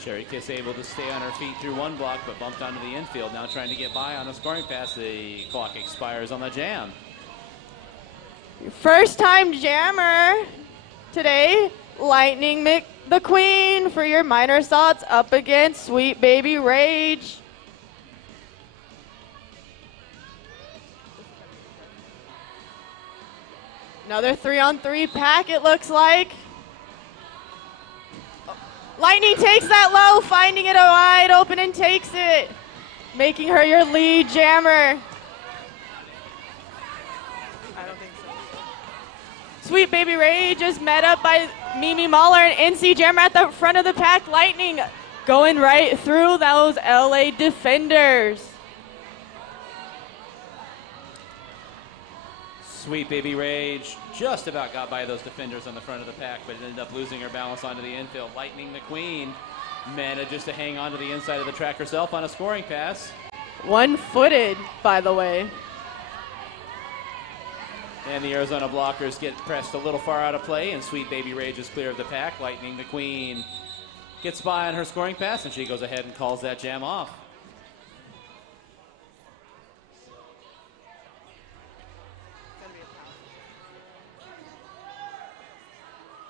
Cherry Kiss able to stay on her feet through one block, but bumped onto the infield. Now trying to get by on a scoring pass. The clock expires on the jam. First time jammer today, Lightning the Queen for your minor assaults up against Sweet Baby Rage. Another 3-on-3 pack, it looks like. Lightning takes that low, finding it wide open and takes it, making her your lead jammer. I don't think so. Sweet Baby Rage is met up by Mimi Mahler and NC Jammer at the front of the pack. Lightning going right through those LA defenders. Sweet Baby Rage just about got by those defenders on the front of the pack, but ended up losing her balance onto the infield. Lightning the Queen manages to hang on to the inside of the track herself on a scoring pass. One-footed, by the way. And the Arizona blockers get pressed a little far out of play, and Sweet Baby Rage is clear of the pack. Lightning the Queen gets by on her scoring pass, and she goes ahead and calls that jam off.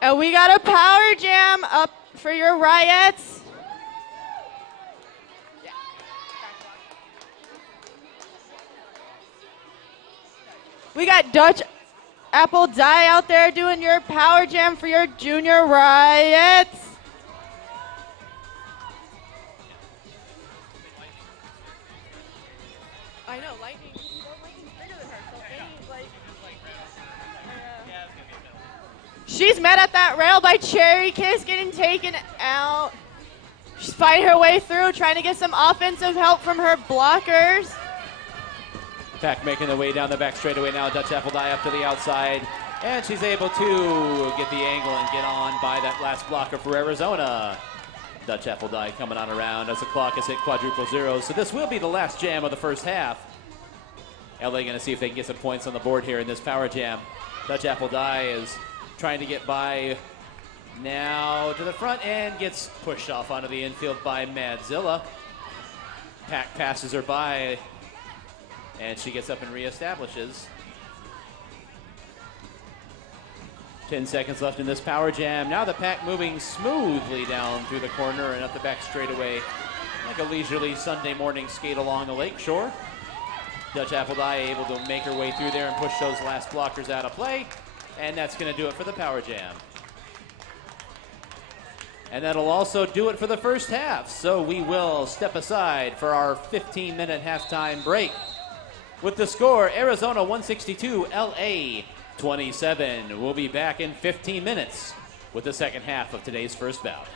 And we got a power jam up for your Riots. We got Dutch Apple Die out there doing your power jam for your junior Riots. I know, Lightning's bigger than her, so any, like... She's met at that rail by Cherry Kiss, getting taken out. She's fighting her way through, trying to get some offensive help from her blockers. Pack making their way down the back straightaway now. Dutch Apple Die up to the outside. And she's able to get the angle and get on by that last blocker for Arizona. Dutch Apple Die coming on around as the clock has hit quadruple zeros. So this will be the last jam of the first half. LA going to see if they can get some points on the board here in this power jam. Dutch Apple Die is trying to get by now to the front and gets pushed off onto the infield by Madzilla. Pack passes her by and she gets up and reestablishes. 10 seconds left in this power jam. Now the pack moving smoothly down through the corner and up the back straightaway like a leisurely Sunday morning skate along the lake shore. Dutch Apple Die able to make her way through there and push those last blockers out of play. And that's going to do it for the power jam. And that'll also do it for the first half. So we will step aside for our 15-minute halftime break. With the score, Arizona 162, LA 27. We'll be back in 15 minutes with the second half of today's first bout.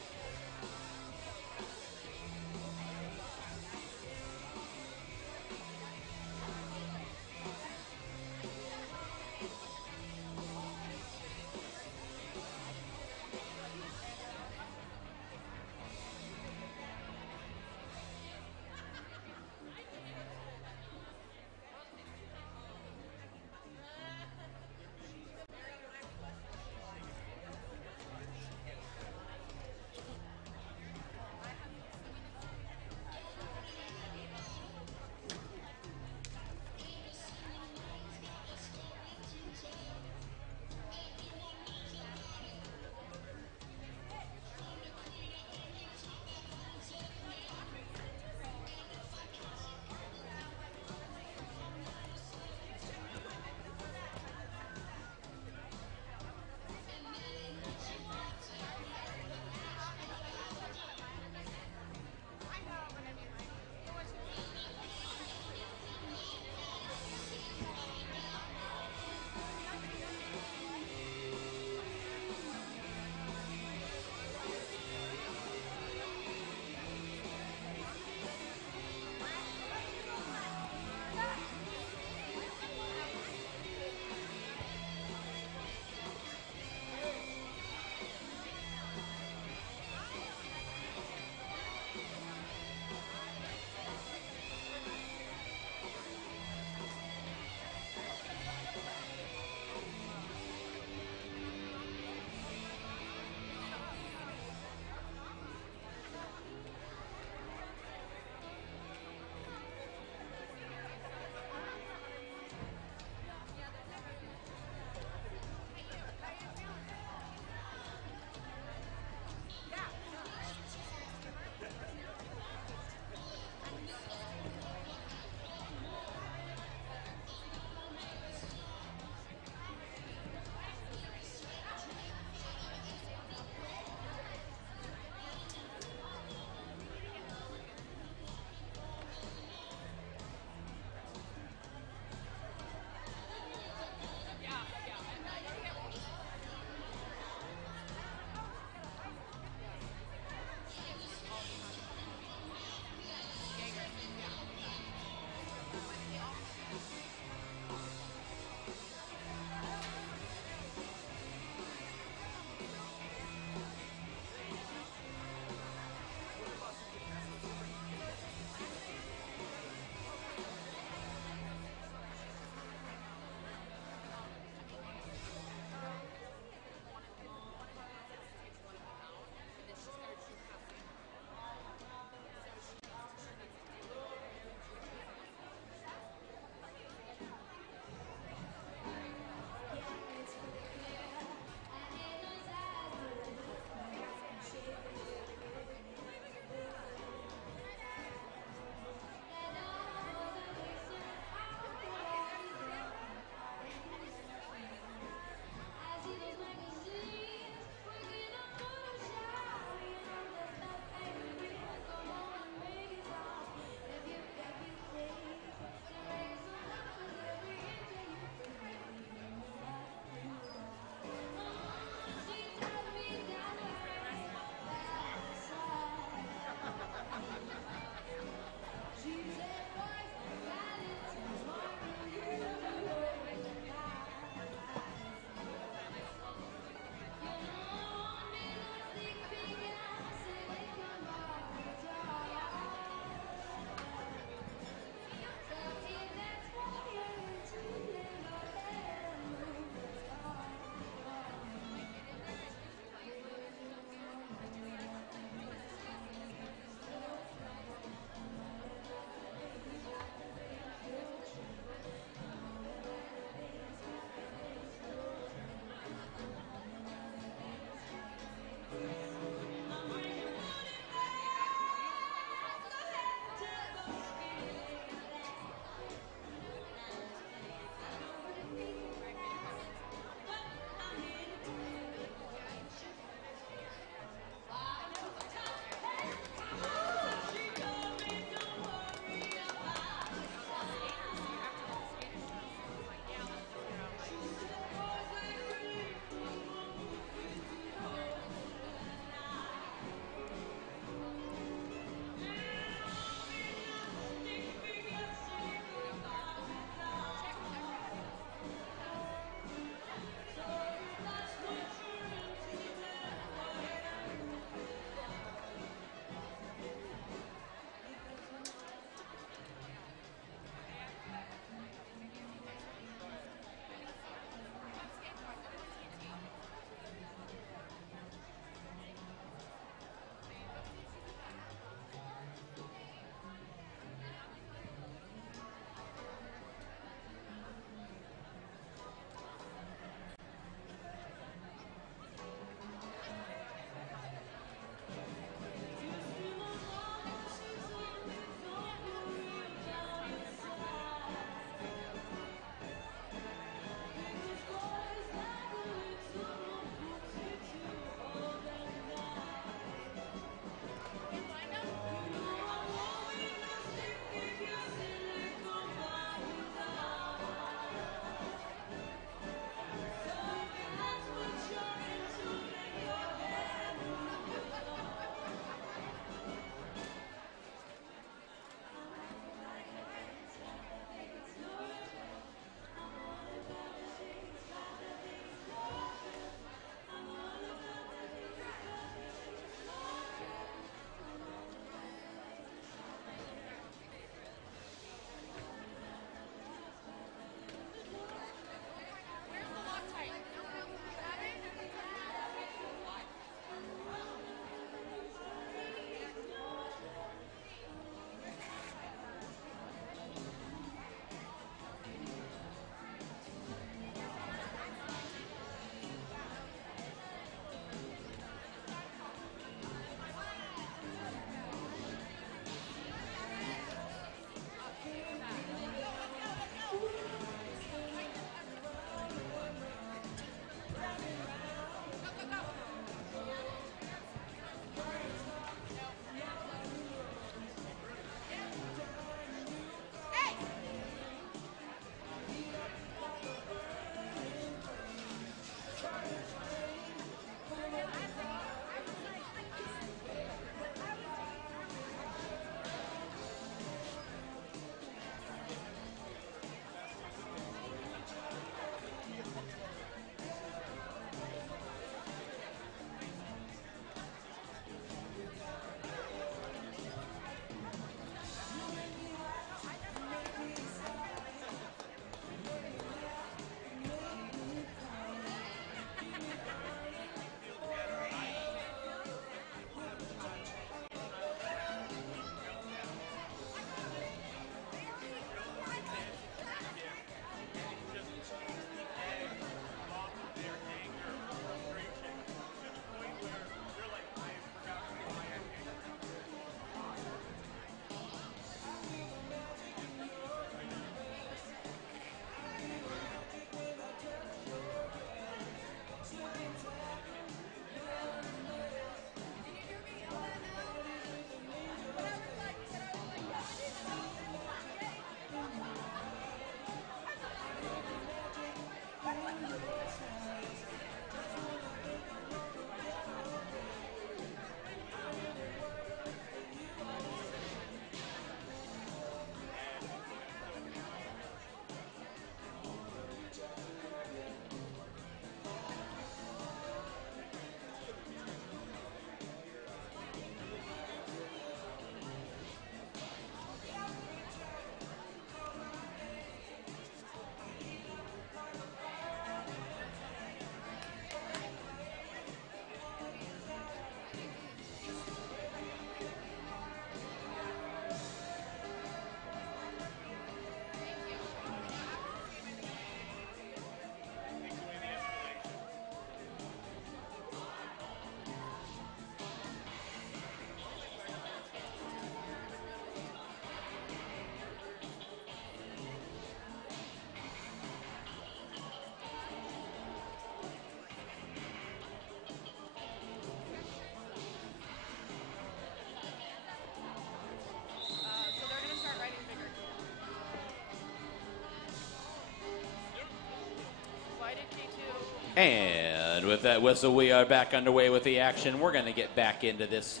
And with that whistle, we are back underway with the action. We're going to get back into this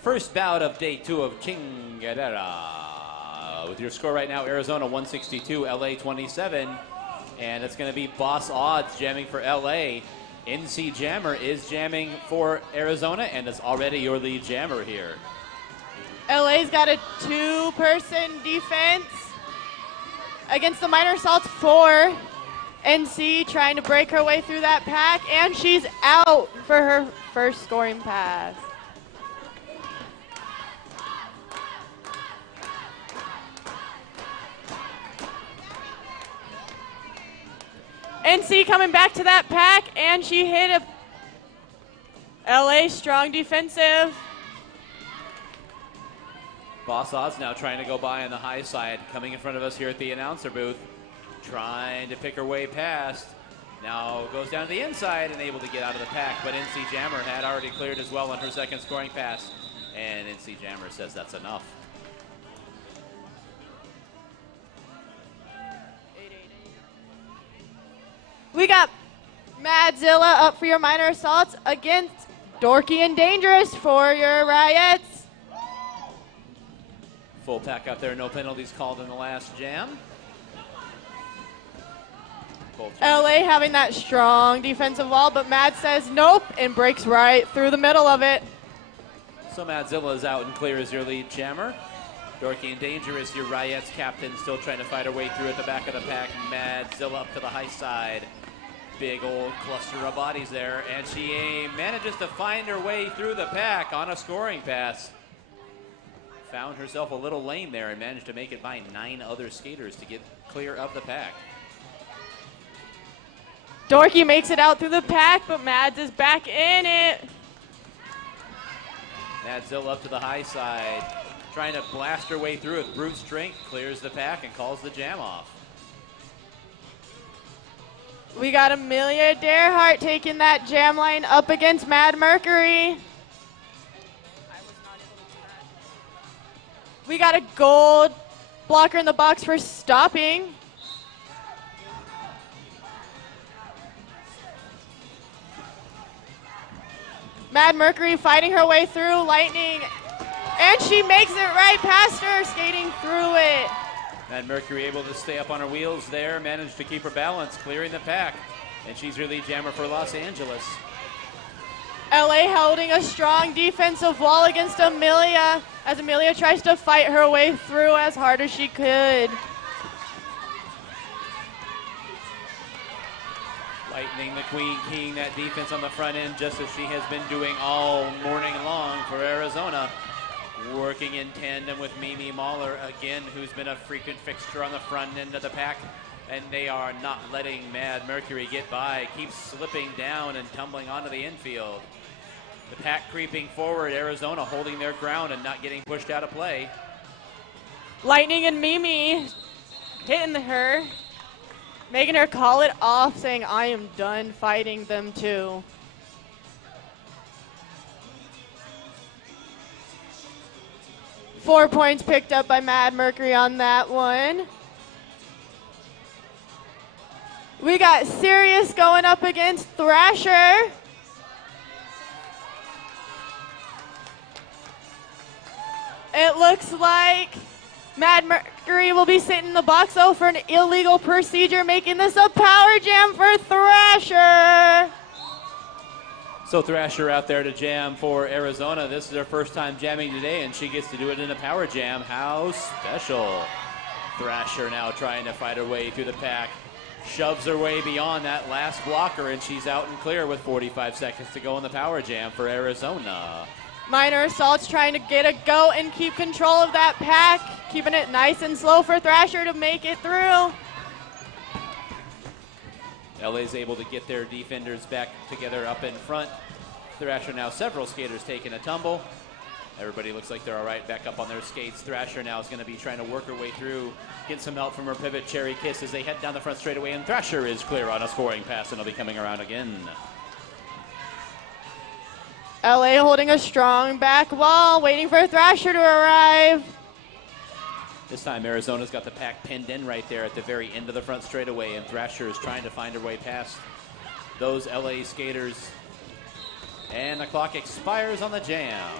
first bout of day 2 of Chingadera. With your score right now, Arizona 162, LA 27. And it's going to be Boss Odds jamming for LA. NC Jammer is jamming for Arizona and is already your lead jammer here. LA's got a 2-person defense against the minor assaults 4. NC trying to break her way through that pack, and she's out for her first scoring pass. NC coming back to that pack, and she hit a LA strong defensive. Boss Odds now trying to go by on the high side, coming in front of us here at the announcer booth. Trying to pick her way past. Now goes down to the inside and able to get out of the pack, but NC Jammer had already cleared as well on her second scoring pass. And NC Jammer says that's enough. We got Madzilla up for your minor assaults against Dorky and Dangerous for your riots. Full pack out there, no penalties called in the last jam. LA having that strong defensive wall, but Mad says nope and breaks right through the middle of it. So Madzilla is out and clear as your lead jammer. Dorky and Dangerous, your Riots captain, still trying to fight her way through at the back of the pack. Madzilla up to the high side. Big old cluster of bodies there, and she manages to find her way through the pack on a scoring pass. Found herself a little lane there and managed to make it by 9 other skaters to get clear of the pack. Dorky makes it out through the pack, but Mads is back in it. Madzilla up to the high side, trying to blast her way through with brute strength, clears the pack and calls the jam off. We got Amelia Derhart taking that jam line up against Mad Mercury. We got a gold blocker in the box for stopping. Mad Mercury fighting her way through Lightning, and she makes it right past her, skating through it. Mad Mercury able to stay up on her wheels there, managed to keep her balance, clearing the pack, and she's your lead jammer for Los Angeles. LA holding a strong defensive wall against Amelia, as Amelia tries to fight her way through as hard as she could. Lightning, the queen, keying that defense on the front end, just as she has been doing all morning long for Arizona. Working in tandem with Mimi Mahler again, who's been a frequent fixture on the front end of the pack. And they are not letting Mad Mercury get by. Keeps slipping down and tumbling onto the infield. The pack creeping forward, Arizona holding their ground and not getting pushed out of play. Lightning and Mimi hitting her, making her call it off, saying, I am done fighting them too. Four points picked up by Mad Mercury on that one. We got Sirius going up against Thrasher. It looks like Mad Mercury will be sitting in the box though for an illegal procedure, making this a power jam for Thrasher. So Thrasher out there to jam for Arizona. This is her first time jamming today, and she gets to do it in a power jam. How special. Thrasher now trying to fight her way through the pack. Shoves her way beyond that last blocker, and she's out and clear with 45 seconds to go in the power jam for Arizona. Minor Assault's trying to get a go and keep control of that pack, keeping it nice and slow for Thrasher to make it through. LA's able to get their defenders back together up in front. Thrasher now several skaters taking a tumble. Everybody looks like they're all right back up on their skates. Thrasher now is going to be trying to work her way through, get some help from her pivot Cherry Kiss as they head down the front straightaway, and Thrasher is clear on a scoring pass, and he'll be coming around again. LA holding a strong back wall, waiting for Thrasher to arrive. This time Arizona's got the pack pinned in right there at the very end of the front straightaway, and Thrasher is trying to find her way past those LA skaters. And the clock expires on the jam.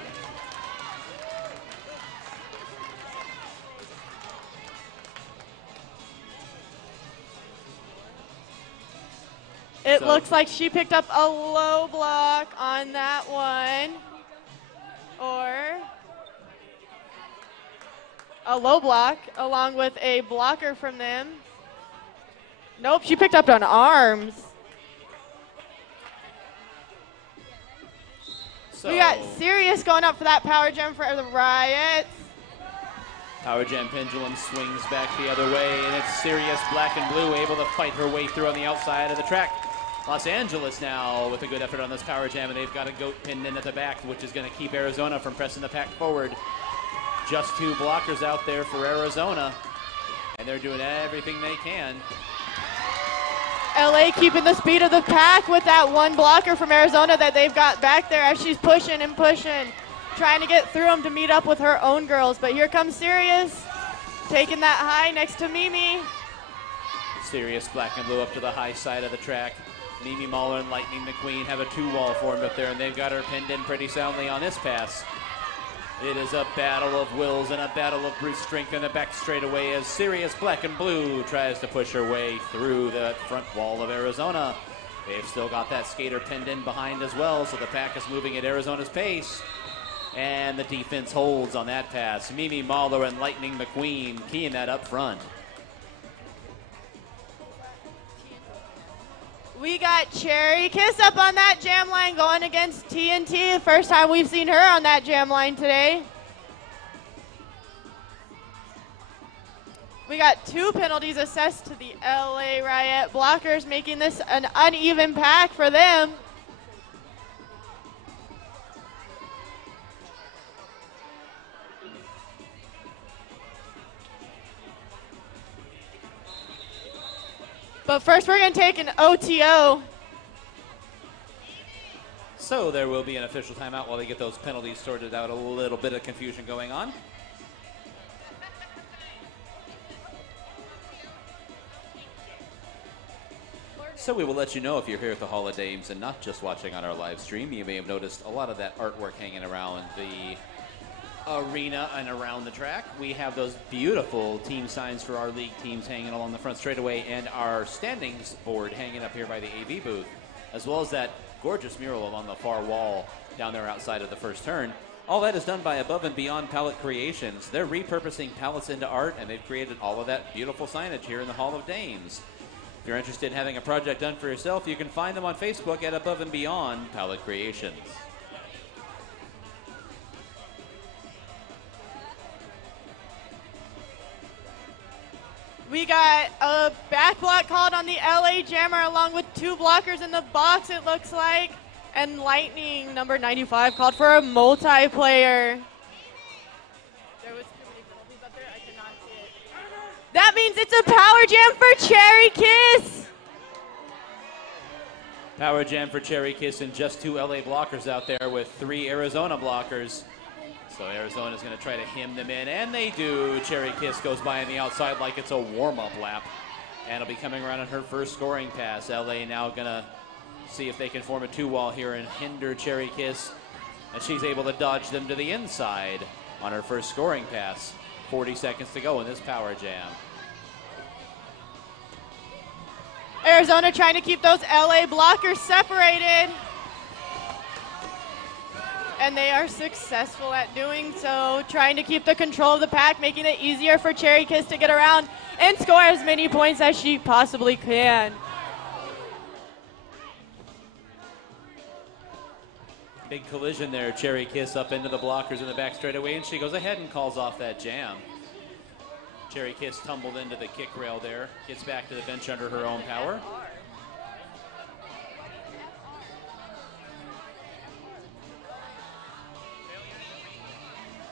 It looks like she picked up a low block on that one. Or a low block along with a blocker from them. Nope, she picked up on arms. So we got Sirius going up for that power gem for the Riots. Power gem pendulum swings back the other way, and it's Sirius, black and blue, able to fight her way through on the outside of the track. Los Angeles now with a good effort on this power jam, and they've got a goat pinned in at the back, which is going to keep Arizona from pressing the pack forward. Just 2 blockers out there for Arizona, and they're doing everything they can. LA keeping the speed of the pack with that one blocker from Arizona that they've got back there as she's pushing and pushing, trying to get through them to meet up with her own girls. But here comes Sirius, taking that high next to Mimi. Sirius, black and blue, up to the high side of the track. Mimi Mahler and Lightning McQueen have a 2-wall formed up there, and they've got her pinned in pretty soundly on this pass. It is a battle of wills and a battle of brute strength in the back straightaway as Sirius, black and blue, tries to push her way through the front wall of Arizona. They've still got that skater pinned in behind as well, so the pack is moving at Arizona's pace. And the defense holds on that pass. Mimi Mahler and Lightning McQueen keying that up front. We got Cherry Kiss up on that jam line going against TNT. The first time we've seen her on that jam line today. We got 2 penalties assessed to the LA Riot blockers, making this an uneven pack for them. But first we're going to take an OTO. So there will be an official timeout while they get those penalties sorted out. A little bit of confusion going on. So we will let you know if you're here at the Hall of Dames and not just watching on our live stream. You may have noticed a lot of that artwork hanging around the arena and around the track. We have those beautiful team signs for our league teams hanging along the front straightaway, and our standings board hanging up here by the AV booth, as well as that gorgeous mural along the far wall down there outside of the first turn. All that is done by Above and Beyond Palette Creations. They're repurposing palettes into art, and they've created all of that beautiful signage here in the Hall of Dames. If you're interested in having a project done for yourself, you can find them on Facebook at Above and Beyond Palette Creations. We got a back block called on the LA Jammer along with 2 blockers in the box, it looks like. And Lightning, number 95, called for a multiplayer. There was too many penalties up there. I cannot see it. That means it's a power jam for Cherry Kiss. Power jam for Cherry Kiss and just 2 LA blockers out there with 3 Arizona blockers. So Arizona's going to try to hem them in, and they do. Cherry Kiss goes by on the outside like it's a warm-up lap, and will be coming around on her first scoring pass. LA now going to see if they can form a 2-wall here and hinder Cherry Kiss, and she's able to dodge them to the inside on her first scoring pass. 40 seconds to go in this power jam. Arizona trying to keep those LA blockers separated. And they are successful at doing so, trying to keep the control of the pack, making it easier for Cherry Kiss to get around and score as many points as she possibly can. Big collision there. Cherry Kiss up into the blockers in the back straightaway, and she goes ahead and calls off that jam. Cherry Kiss tumbled into the kick rail there, gets back to the bench under her own power.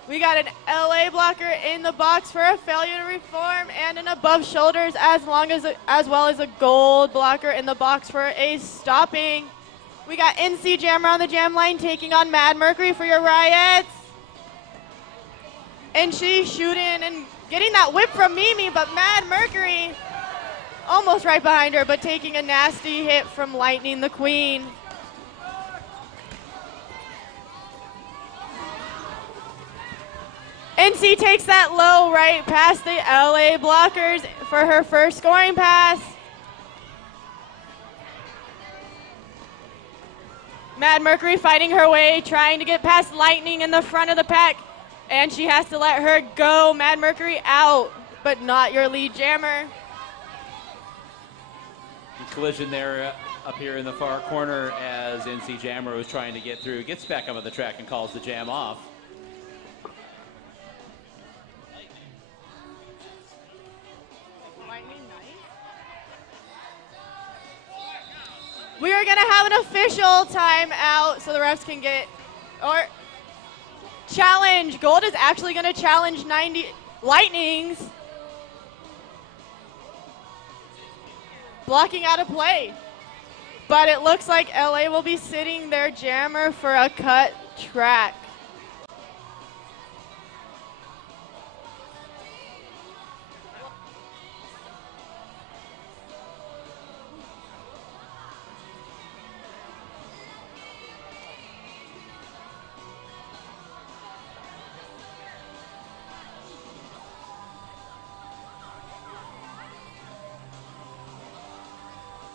We got an LA blocker in the box for a failure to reform and an above shoulders as well as a gold blocker in the box for a stopping. We got NC Jammer on the jam line taking on Mad Mercury for your Riots. And she's shooting and getting that whip from Mimi, but Mad Mercury almost right behind her, but taking a nasty hit from Lightning the Queen. NC takes that low right past the LA blockers for her first scoring pass. Mad Mercury fighting her way, trying to get past Lightning in the front of the pack, and she has to let her go. Mad Mercury out, but not your lead jammer. Collision there up here in the far corner as NC Jammer was trying to get through. Gets back up on the track and calls the jam off. We are going to have an official timeout so the refs can get, or challenge. Gold is actually going to challenge 90 Lightnings. Blocking out of play. But it looks like LA will be sitting their jammer for a cut track.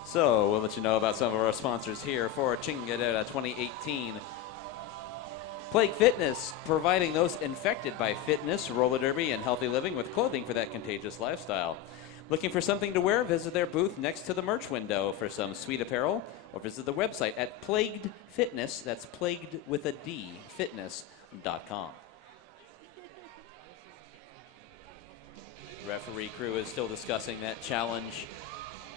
So we'll let you know about some of our sponsors here for Chingadera 2018. Plague Fitness, providing those infected by fitness, roller derby, and healthy living with clothing for that contagious lifestyle. Looking for something to wear? Visit their booth next to the merch window for some sweet apparel, or visit the website at Plagued Fitness, that's plagued with a D, fitness.com. Referee crew is still discussing that challenge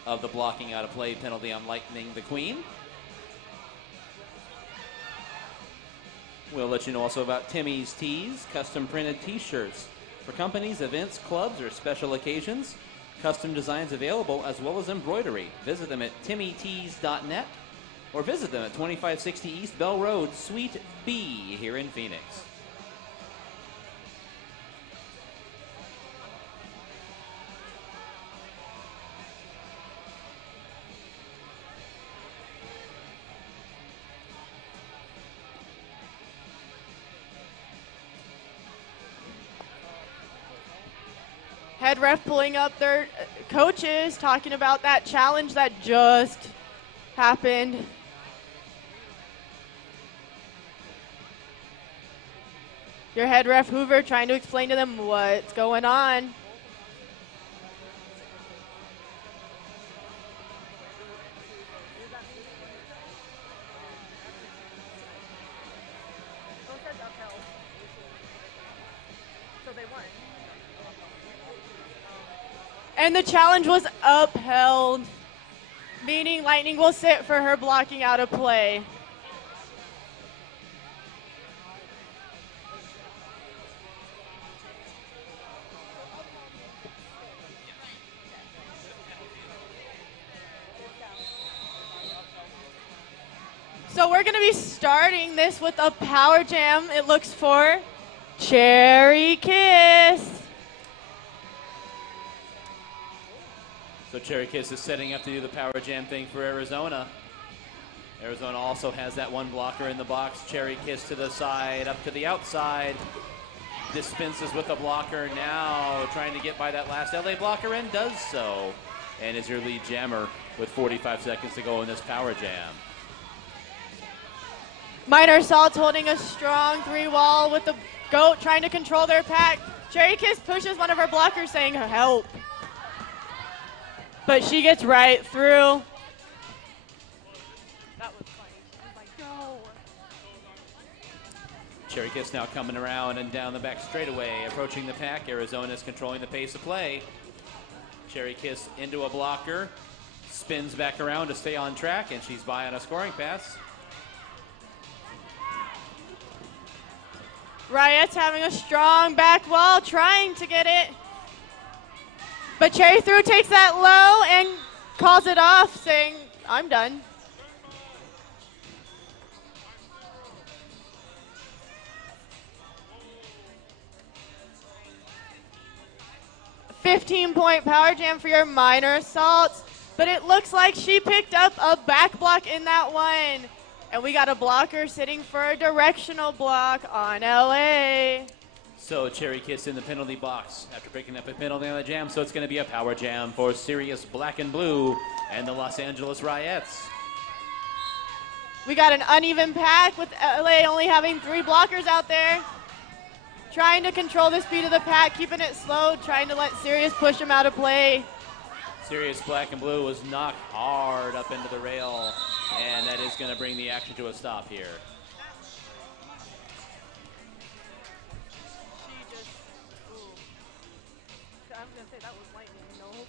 of the blocking out of play penalty on Lightning the Queen. We'll let you know also about Timmy's Tees, custom printed t-shirts for companies, events, clubs, or special occasions. Custom designs available as well as embroidery. Visit them at timmytees.net or visit them at 2560 East Bell Road, Suite B here in Phoenix. Head ref pulling up their coaches, talking about that challenge that just happened. Your head ref Hoover trying to explain to them what's going on. And the challenge was upheld, meaning Lightning will sit for her blocking out of play. So we're going to be starting this with a power jam. It looks for Cherry Kiss. So Cherry Kiss is setting up to do the power jam thing for Arizona. Arizona also has that one blocker in the box. Cherry Kiss to the side, up to the outside. Dispenses with a blocker now, trying to get by that last LA blocker and does so. And is your lead jammer with 45 seconds to go in this power jam. Minor Assault's holding a strong three-wall with the GOAT trying to control their pack. Cherry Kiss pushes one of her blockers saying help. But she gets right through. That was funny. I was like, no. Cherry Kiss now coming around and down the back straightaway, approaching the pack. Arizona's controlling the pace of play. Cherry Kiss into a blocker, spins back around to stay on track, and she's by on a scoring pass. Riot's having a strong back wall, trying to get it. But Cherry through takes that low and calls it off, saying, I'm done. 15-point power jam for your minor assaults. But it looks like she picked up a back block in that one. And we got a blocker sitting for a directional block on LA. So Cherry Kiss in the penalty box after picking up a penalty on the jam. So it's going to be a power jam for Sirius Black and Blue and the Los Angeles Riots. We got an uneven pack with LA only having 3 blockers out there. Trying to control the speed of the pack, keeping it slow, trying to let Sirius push him out of play. Sirius Black and Blue was knocked hard up into the rail, and that is going to bring the action to a stop here. I was going to say that was lightning. Nope.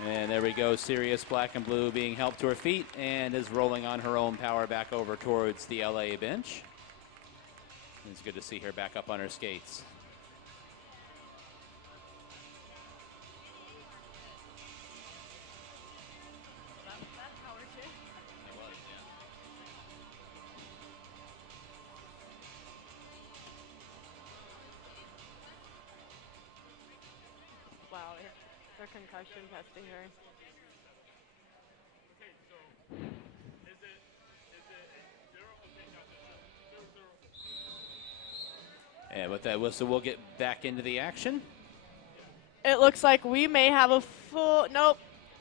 And there we go, Sirius Black and Blue being helped to her feet and is rolling on her own power back over towards the LA bench. It's good to see her back up on her skates. Wow, they're concussion testing her. And with that whistle, we'll get back into the action. It looks like we may have a full, nope.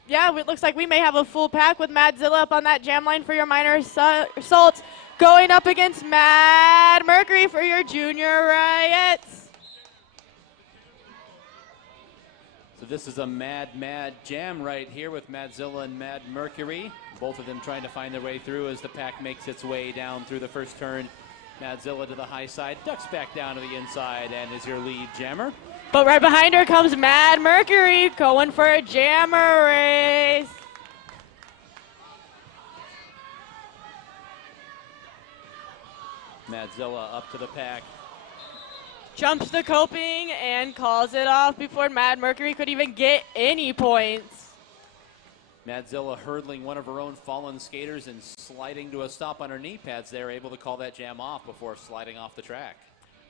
Yeah, it looks like we may have a full pack with Madzilla up on that jam line for your minor assaults. Going up against Mad Mercury for your junior riots. So this is a mad jam right here with Madzilla and Mad Mercury. Both of them trying to find their way through as the pack makes its way down through the first turn. Madzilla to the high side, ducks back down to the inside, and is your lead jammer. But right behind her comes Mad Mercury going for a jammer race. Madzilla up to the pack. Jumps the coping and calls it off before Mad Mercury could even get any points. Madzilla hurdling one of her own fallen skaters and sliding to a stop on her knee pads there, able to call that jam off before sliding off the track.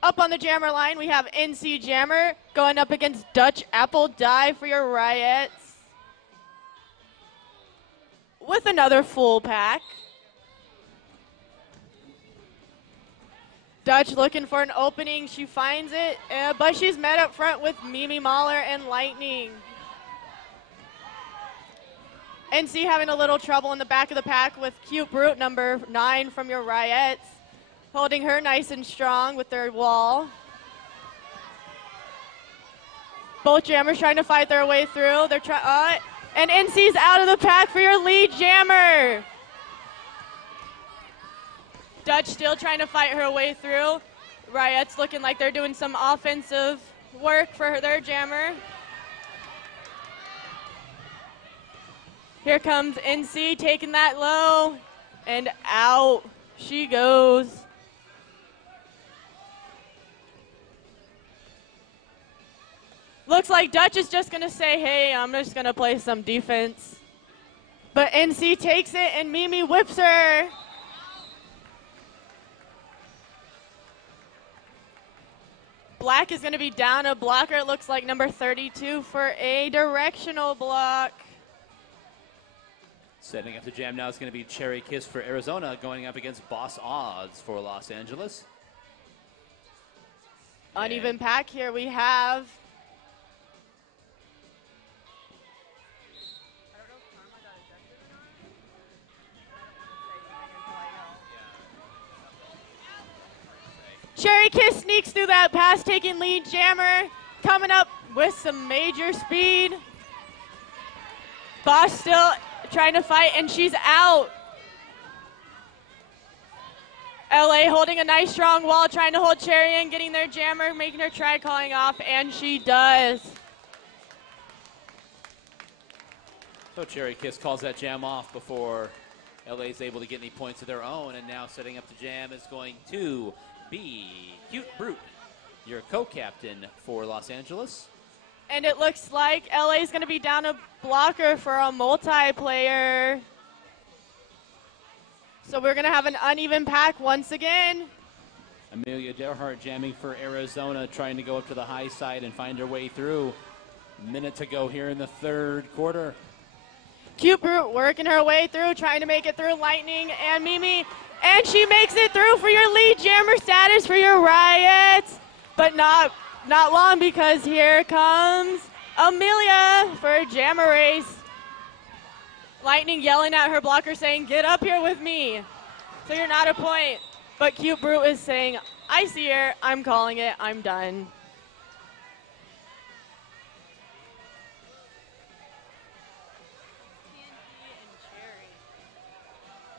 Up on the jammer line, we have NC Jammer going up against Dutch Apple Die for your riots. With another full pack. Dutch looking for an opening. She finds it, but she's met up front with Mimi Mahler and Lightning. NC having a little trouble in the back of the pack with Cute Brute number 9 from your riots. Holding her nice and strong with their wall. Both jammers trying to fight their way through. They're and NC's out of the pack for your lead jammer. Dutch still trying to fight her way through. Riot's looking like they're doing some offensive work for their jammer. Here comes NC taking that low, and out she goes. Looks like Dutch is just going to say, hey, I'm just going to play some defense. But NC takes it, and Mimi whips her. Black is going to be down a blocker. It looks like number 32 for a directional block. Setting up the jam now is going to be Cherry Kiss for Arizona, going up against Boss Odds for Los Angeles. Uneven pack here we have. Cherry Kiss sneaks through that pass, taking lead. Jammer coming up with some major speed. Boss still trying to fight, and she's out. LA holding a nice strong wall, trying to hold Cherry in, getting their jammer, making her try calling off, and she does. So Cherry Kiss calls that jam off before LA is able to get any points of their own, and now setting up the jam is going to be Cute Brute, your co-captain for Los Angeles. And it looks like LA is going to be down a blocker for a multiplayer. So we're going to have an uneven pack once again. Amelia Derhart jamming for Arizona, trying to go up to the high side and find her way through. Minute to go here in the third quarter. Cute Brute working her way through, trying to make it through Lightning and Mimi. And she makes it through for your lead jammer status for your Riots. But not long, because here comes Amelia for a jammer race. Lightning yelling at her blocker saying, get up here with me. So you're not a point. But Cute Brute is saying, I see her, I'm calling it, I'm done.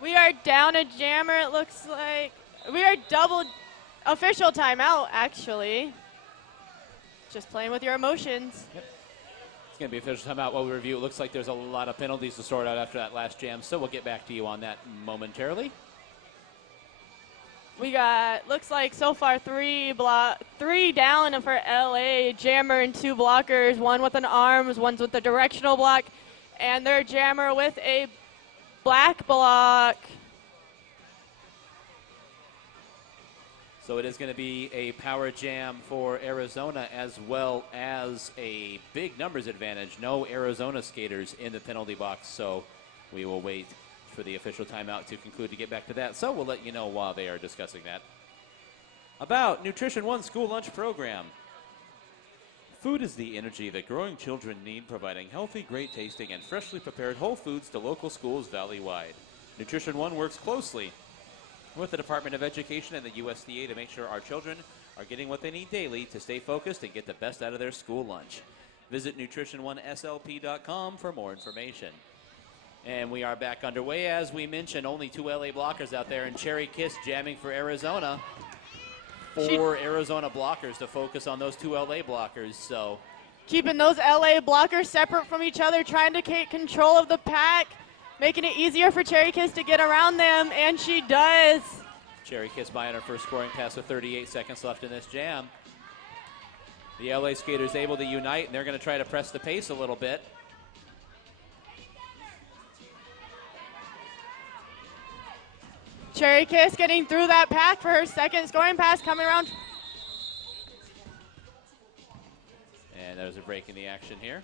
We are down a jammer, it looks like. We are double official timeout, actually. Just playing with your emotions. Yep. It's going to be official timeout while we review. It looks like there's a lot of penalties to sort out after that last jam, so we'll get back to you on that momentarily. We got, looks like so far three down for LA. Jammer and two blockers, one with an arms, one's with a directional block, and their jammer with a black block. So it is going to be a power jam for Arizona, as well as a big numbers advantage. No Arizona skaters in the penalty box, so we will wait for the official timeout to conclude to get back to that. So we'll let you know while they are discussing that. About Nutrition One School Lunch Program. Food is the energy that growing children need, providing healthy, great tasting, and freshly prepared whole foods to local schools valley-wide. Nutrition One works closely with the Department of Education and the USDA to make sure our children are getting what they need daily to stay focused and get the best out of their school lunch. Visit nutrition1slp.com for more information. And we are back underway. As we mentioned, only two LA blockers out there, and Cherry Kiss jamming for Arizona. Four Arizona blockers to focus on those two LA blockers. So keeping those LA blockers separate from each other, trying to take control of the pack, making it easier for Cherry Kiss to get around them, and she does. Cherry Kiss buying her first scoring pass with 38 seconds left in this jam. The LA skaters able to unite, and they're going to try to press the pace a little bit. Cherry Kiss getting through that pack for her second scoring pass, coming around. And there's a break in the action here.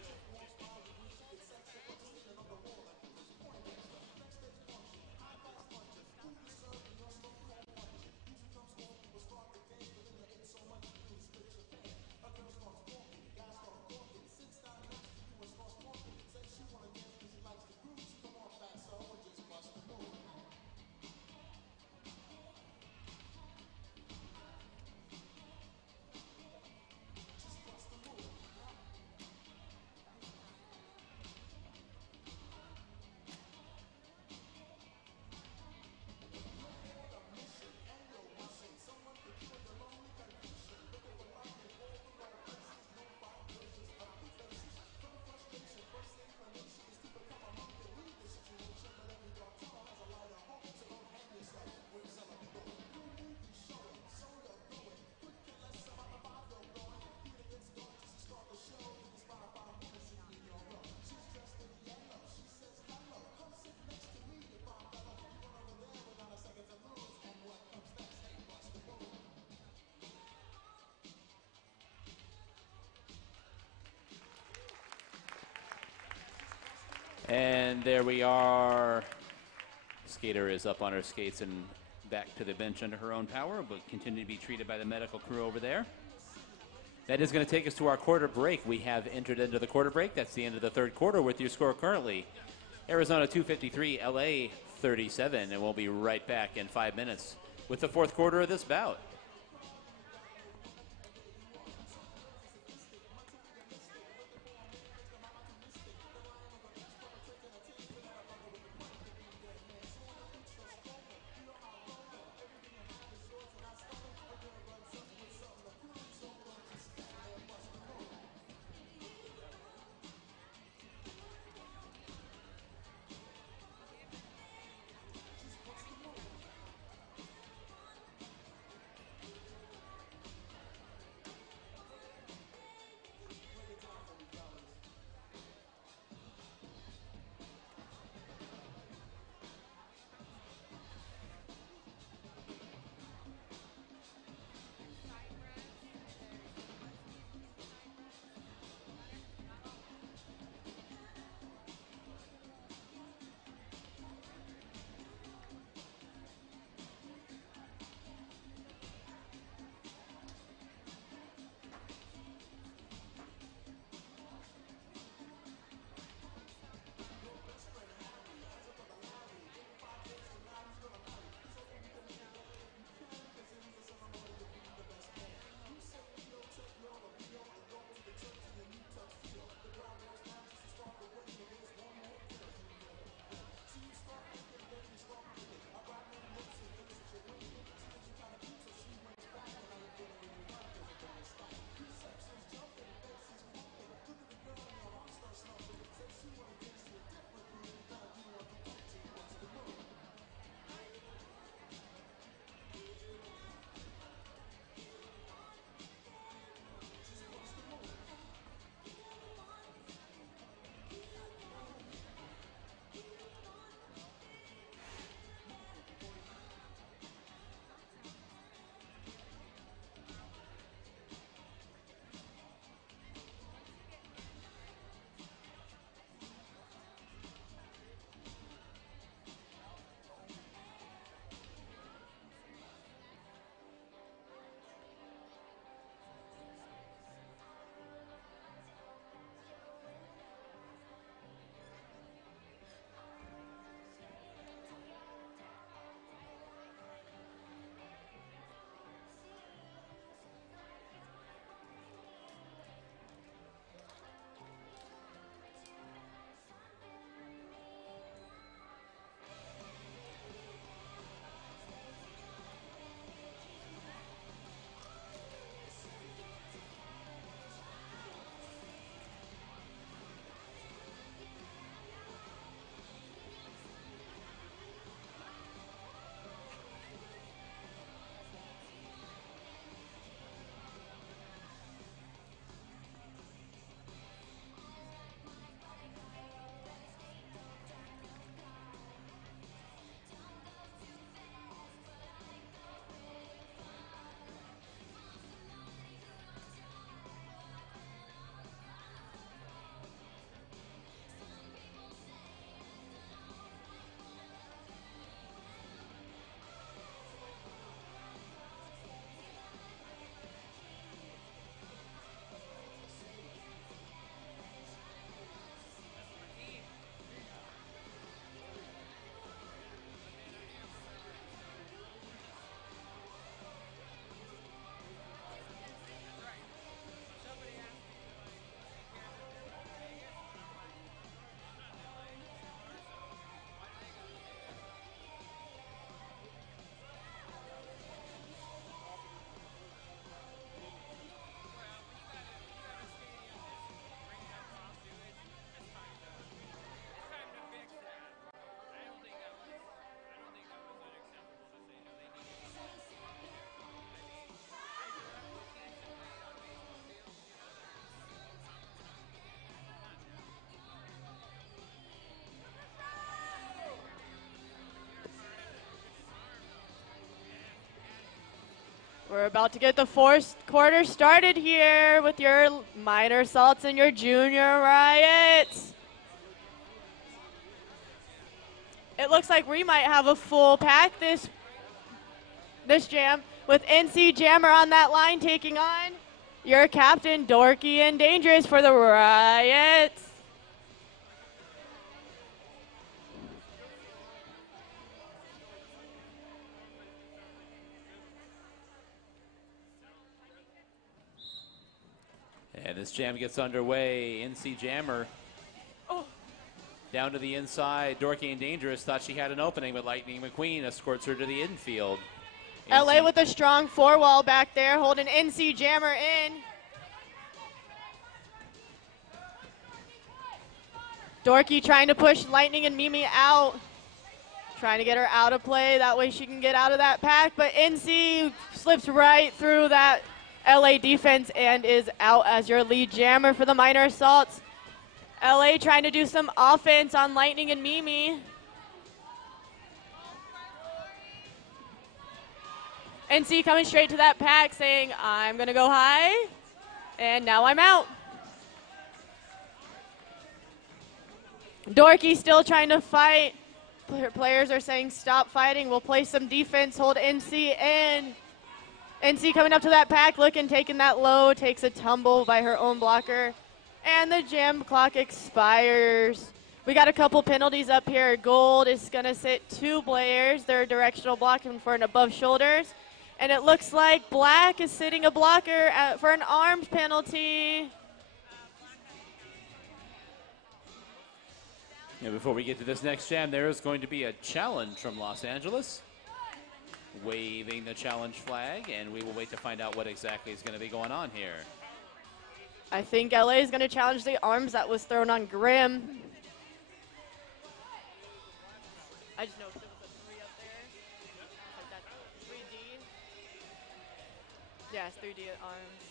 And there we are. Skater is up on her skates and back to the bench under her own power, but continue to be treated by the medical crew over there. That is going to take us to our quarter break. We have entered into the quarter break. That's the end of the third quarter with your score currently. Arizona 253, LA 37, and we'll be right back in 5 minutes with the fourth quarter of this bout. We're about to get the fourth quarter started here with your minor salts and your junior riots. looks like we might have a full pack this jam with NC Jammer on that line taking on your captain, Dorky and Dangerous for the Riots. And this jam gets underway. NC Jammer down to the inside. Dorky and Dangerous thought she had an opening, but Lightning McQueen escorts her to the infield. LA with a strong four wall back there, holding NC Jammer in. Dorky trying to push Lightning and Mimi out. Trying to get her out of play. That way she can get out of that pack. But NC slips right through that LA defense and is out as your lead jammer for the minor assaults. LA trying to do some offense on Lightning and Mimi. NC coming straight to that pack saying, I'm going to go high, and now I'm out. Dorky still trying to fight. Players are saying stop fighting. We'll play some defense, hold NC in. NC coming up to that pack, taking that low, takes a tumble by her own blocker. And the jam clock expires. We got a couple penalties up here. Gold is going to sit 2 players. They're directional blocking for an above shoulders. And it looks like black is sitting a blocker for an arms penalty. And before we get to this next jam, there is going to be a challenge from Los Angeles. Waving the challenge flag, and we will wait to find out what exactly is going to be going on here. I think LA is going to challenge the arms that was thrown on Grim. I just know there was a 3 up there. Like that 3D. Yeah, it's 3D at arms.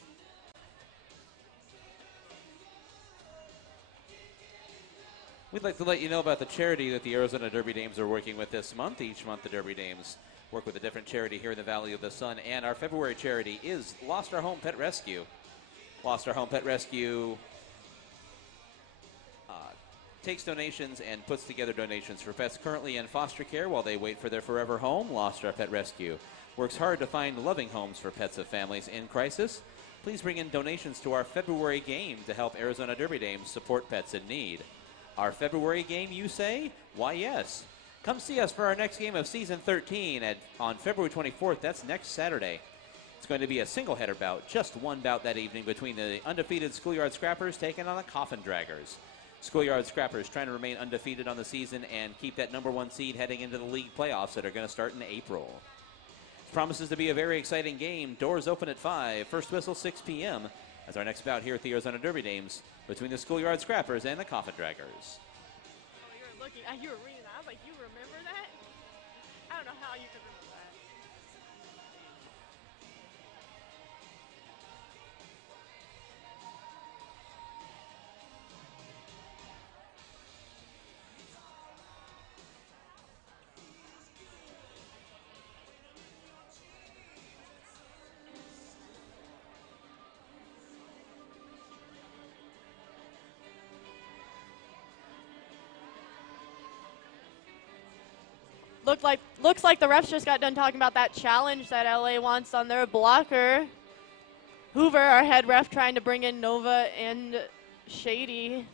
We'd like to let you know about the charity that the Arizona Derby Dames are working with this month. Each month the Derby Dames work with a different charity here in the Valley of the Sun, and our February charity is Lost Our Home Pet Rescue. Lost Our Home Pet Rescue takes donations and puts together donations for pets currently in foster care while they wait for their forever home. Lost Our Pet Rescue works hard to find loving homes for pets of families in crisis. Please bring in donations to our February game to help Arizona Derby Dames support pets in need. Our February game, you say? Why, yes. Come see us for our next game of Season 13 on February 24th. That's next Saturday. It's going to be a single-header bout, just one bout that evening between the undefeated Schoolyard Scrappers taking on the Coffin Draggers. Schoolyard Scrappers trying to remain undefeated on the season and keep that #1 seed heading into the league playoffs that are going to start in April. Promises to be a very exciting game. Doors open at 5, first whistle 6 p.m. as our next bout here at the Arizona Derby Dames between the Schoolyard Scrappers and the Coffin Draggers. Oh, you were reading that. I was like, you remember that? I don't know how you could remember that. Looks like the refs just got done talking about that challenge that LA wants on their blocker. Hoover, our head ref, trying to bring in Nova and Shady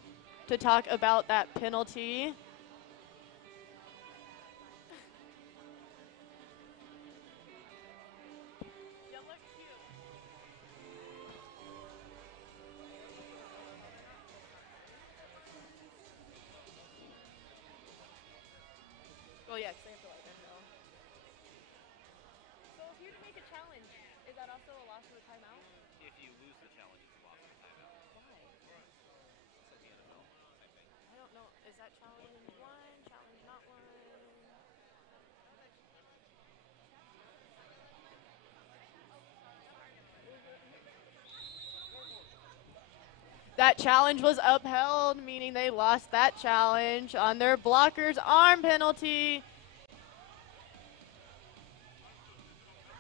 to talk about that penalty. Well, yes, they have to let them know. So if you make a challenge, is that also a loss of a timeout? If you lose the challenge, it's a loss of a timeout. Why? It's like the NFL, I think. I don't know. Is that challenge one? Challenge not one? That challenge was upheld, meaning they lost that challenge on their blocker's arm penalty.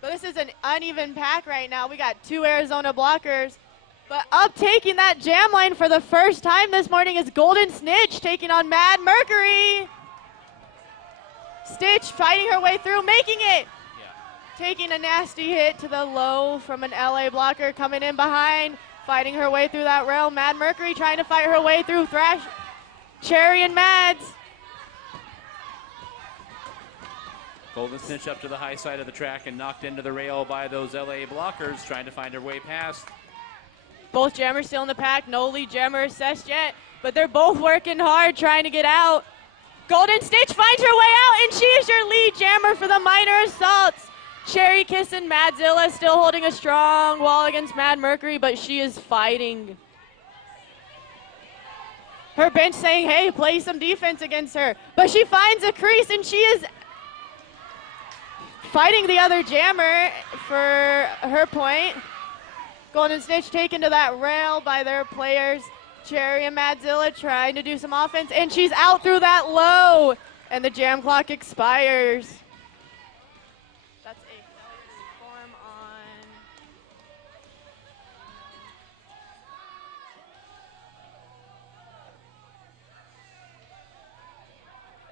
But this is an uneven pack right now. We got 2 Arizona blockers. But up taking that jam line for the first time this morning is Golden Snitch taking on Mad Mercury. Stitch fighting her way through, making it. Yeah. Taking a nasty hit to the low from an LA blocker coming in behind, fighting her way through that rail. Mad Mercury trying to fight her way through Cherry and Mads. Golden Snitch up to the high side of the track and knocked into the rail by those LA blockers, trying to find her way past. Both jammers still in the pack. No lead jammer assessed yet, but they're both working hard trying to get out. Golden Snitch finds her way out, and she is your lead jammer for the minor assaults. Cherry Kiss and Madzilla still holding a strong wall against Mad Mercury, but she is fighting. Her bench saying, hey, play some defense against her. But she finds a crease, and she is fighting the other jammer for her point. Golden Snitch taken to that rail by their players. Cherry and Madzilla trying to do some offense, and she's out through that low, and the jam clock expires. That's a failure to form on.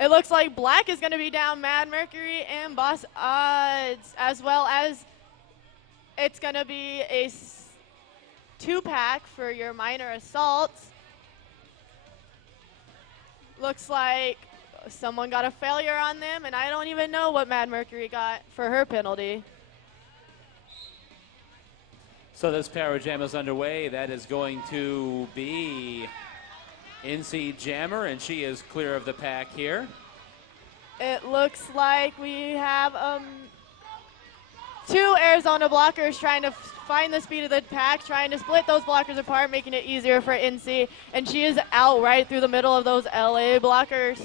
It looks like black is going to be down Mad Mercury and Boss Odds, as well as it's going to be a 2-pack for your minor assaults. Looks like someone got a failure on them, and I don't even know what Mad Mercury got for her penalty. So this power jam is underway. That is going to be NC Jammer, and she is clear of the pack here. It looks like we have 2 Arizona blockers trying to find the speed of the pack, trying to split those blockers apart, making it easier for NC. And she is out right through the middle of those LA blockers.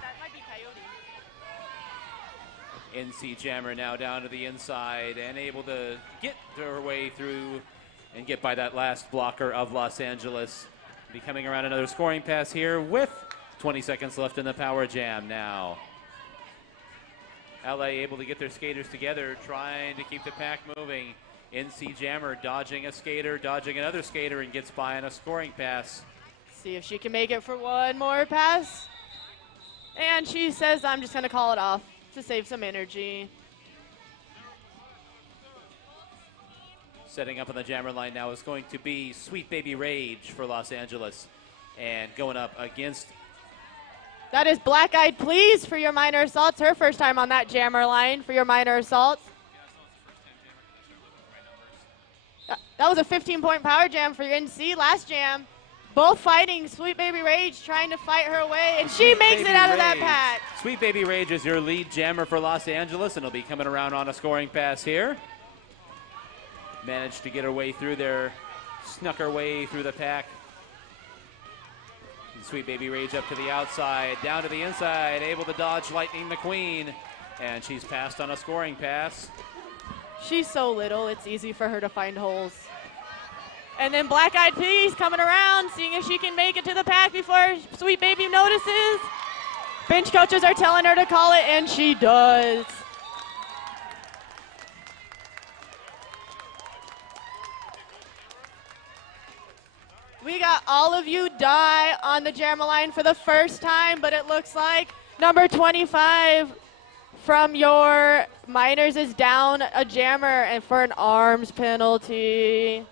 That might be Coyote. NC Jammer now down to the inside and able to get her way through and get by that last blocker of Los Angeles. Be coming around another scoring pass here with 20 seconds left in the power jam now. LA able to get their skaters together, trying to keep the pack moving. NC Jammer dodging a skater, dodging another skater, and gets by on a scoring pass. See if she can make it for one more pass. And she says, I'm just going to call it off to save some energy. Setting up on the jammer line now is going to be Sweet Baby Rage for Los Angeles. And going up against... That is Black Eyed Please for your minor assaults. Her first time on that jammer line for your minor assaults. That was a 15-point power jam for your NC last jam. Both fighting. Sweet Baby Rage trying to fight her way, and she makes it out of that pack. Sweet Baby Rage is your lead jammer for Los Angeles, and will be coming around on a scoring pass here. Managed to get her way through there, snuck her way through the pack. And Sweet Baby Rage up to the outside, down to the inside, able to dodge Lightning McQueen, and she's passed on a scoring pass. She's so little, it's easy for her to find holes. And then Black Eyed Peas coming around, seeing if she can make it to the pack before Sweet Baby notices. Bench coaches are telling her to call it, and she does. We got all of you die on the jammer line for the first time, but it looks like number 25 from your minors is down a jammer and for an arms penalty.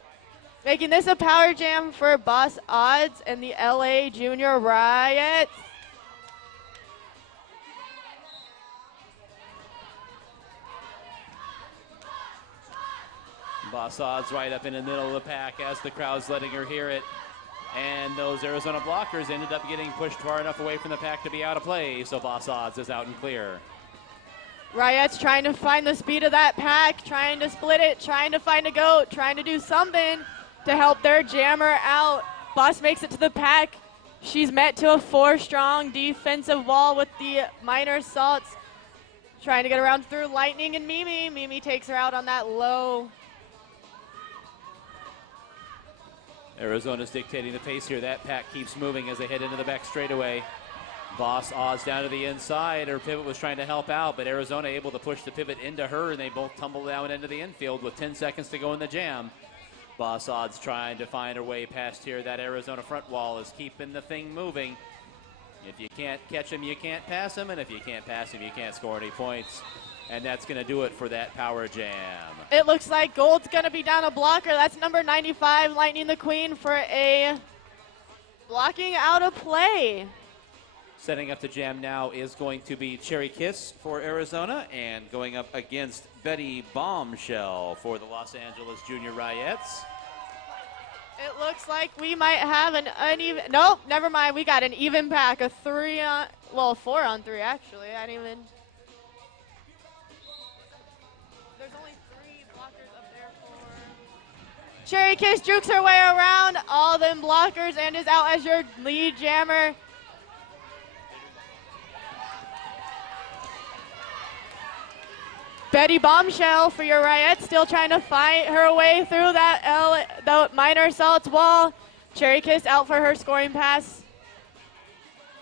Making this a power jam for Boss Odds and the LA Junior Riots. Boss Odds right up in the middle of the pack as the crowd's letting her hear it. And those Arizona blockers ended up getting pushed far enough away from the pack to be out of play, so Boss Odds is out and clear. Riots trying to find the speed of that pack, trying to split it, trying to find a goat, trying to do something to help their jammer out. Boss makes it to the pack. She's met to a 4-strong defensive wall with the minor assaults. Trying to get around through Lightning and Mimi. Mimi takes her out on that low. Arizona's dictating the pace here. That pack keeps moving as they head into the back straightaway. Boss Oz down to the inside. Her pivot was trying to help out, but Arizona able to push the pivot into her, and they both tumble down into the infield with 10 seconds to go in the jam. Boss Odds trying to find her way past here. That Arizona front wall is keeping the thing moving. If you can't catch him, you can't pass him. And if you can't pass him, you can't score any points. And that's going to do it for that power jam. It looks like Gold's going to be down a blocker. That's number 95, Lightning the Queen, for a blocking out of play. Setting up the jam now is going to be Cherry Kiss for Arizona, and going up against Betty Bombshell for the Los Angeles Junior Ryettes. It looks like we might have an uneven, nope, never mind. We got an even pack, a 4 on 3 actually. I didn't even. There's only 3 blockers up there for. Cherry Kiss jukes her way around all them blockers and is out as your lead jammer. Betty Bombshell for your Ryettes, still trying to fight her way through the minor assaults wall. Cherry Kiss out for her scoring pass.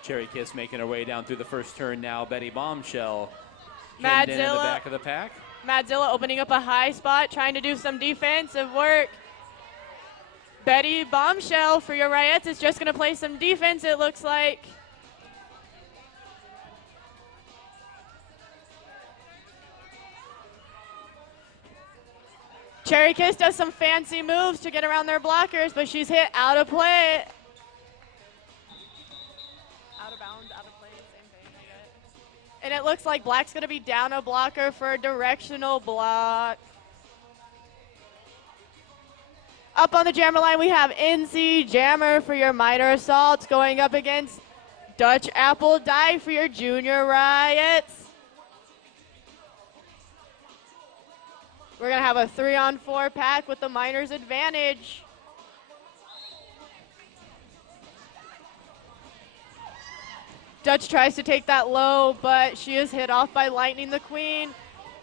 Cherry Kiss making her way down through the first turn now. Betty Bombshell pinned in the back of the pack. Madzilla opening up a high spot, trying to do some defensive work. Betty Bombshell for your Ryettes is just going to play some defense, it looks like. Cherry Kiss does some fancy moves to get around their blockers, but she's hit out of play. Out of bounds, out of play, same thing, I guess. And it looks like Black's going to be down a blocker for a directional block. Up on the jammer line, we have NC Jammer for your minor assaults, going up against Dutch Apple Die for your junior Ryettes. We're going to have a 3-on-4 pack with the minors advantage. Dutch tries to take that low, but she is hit off by Lightning the Queen.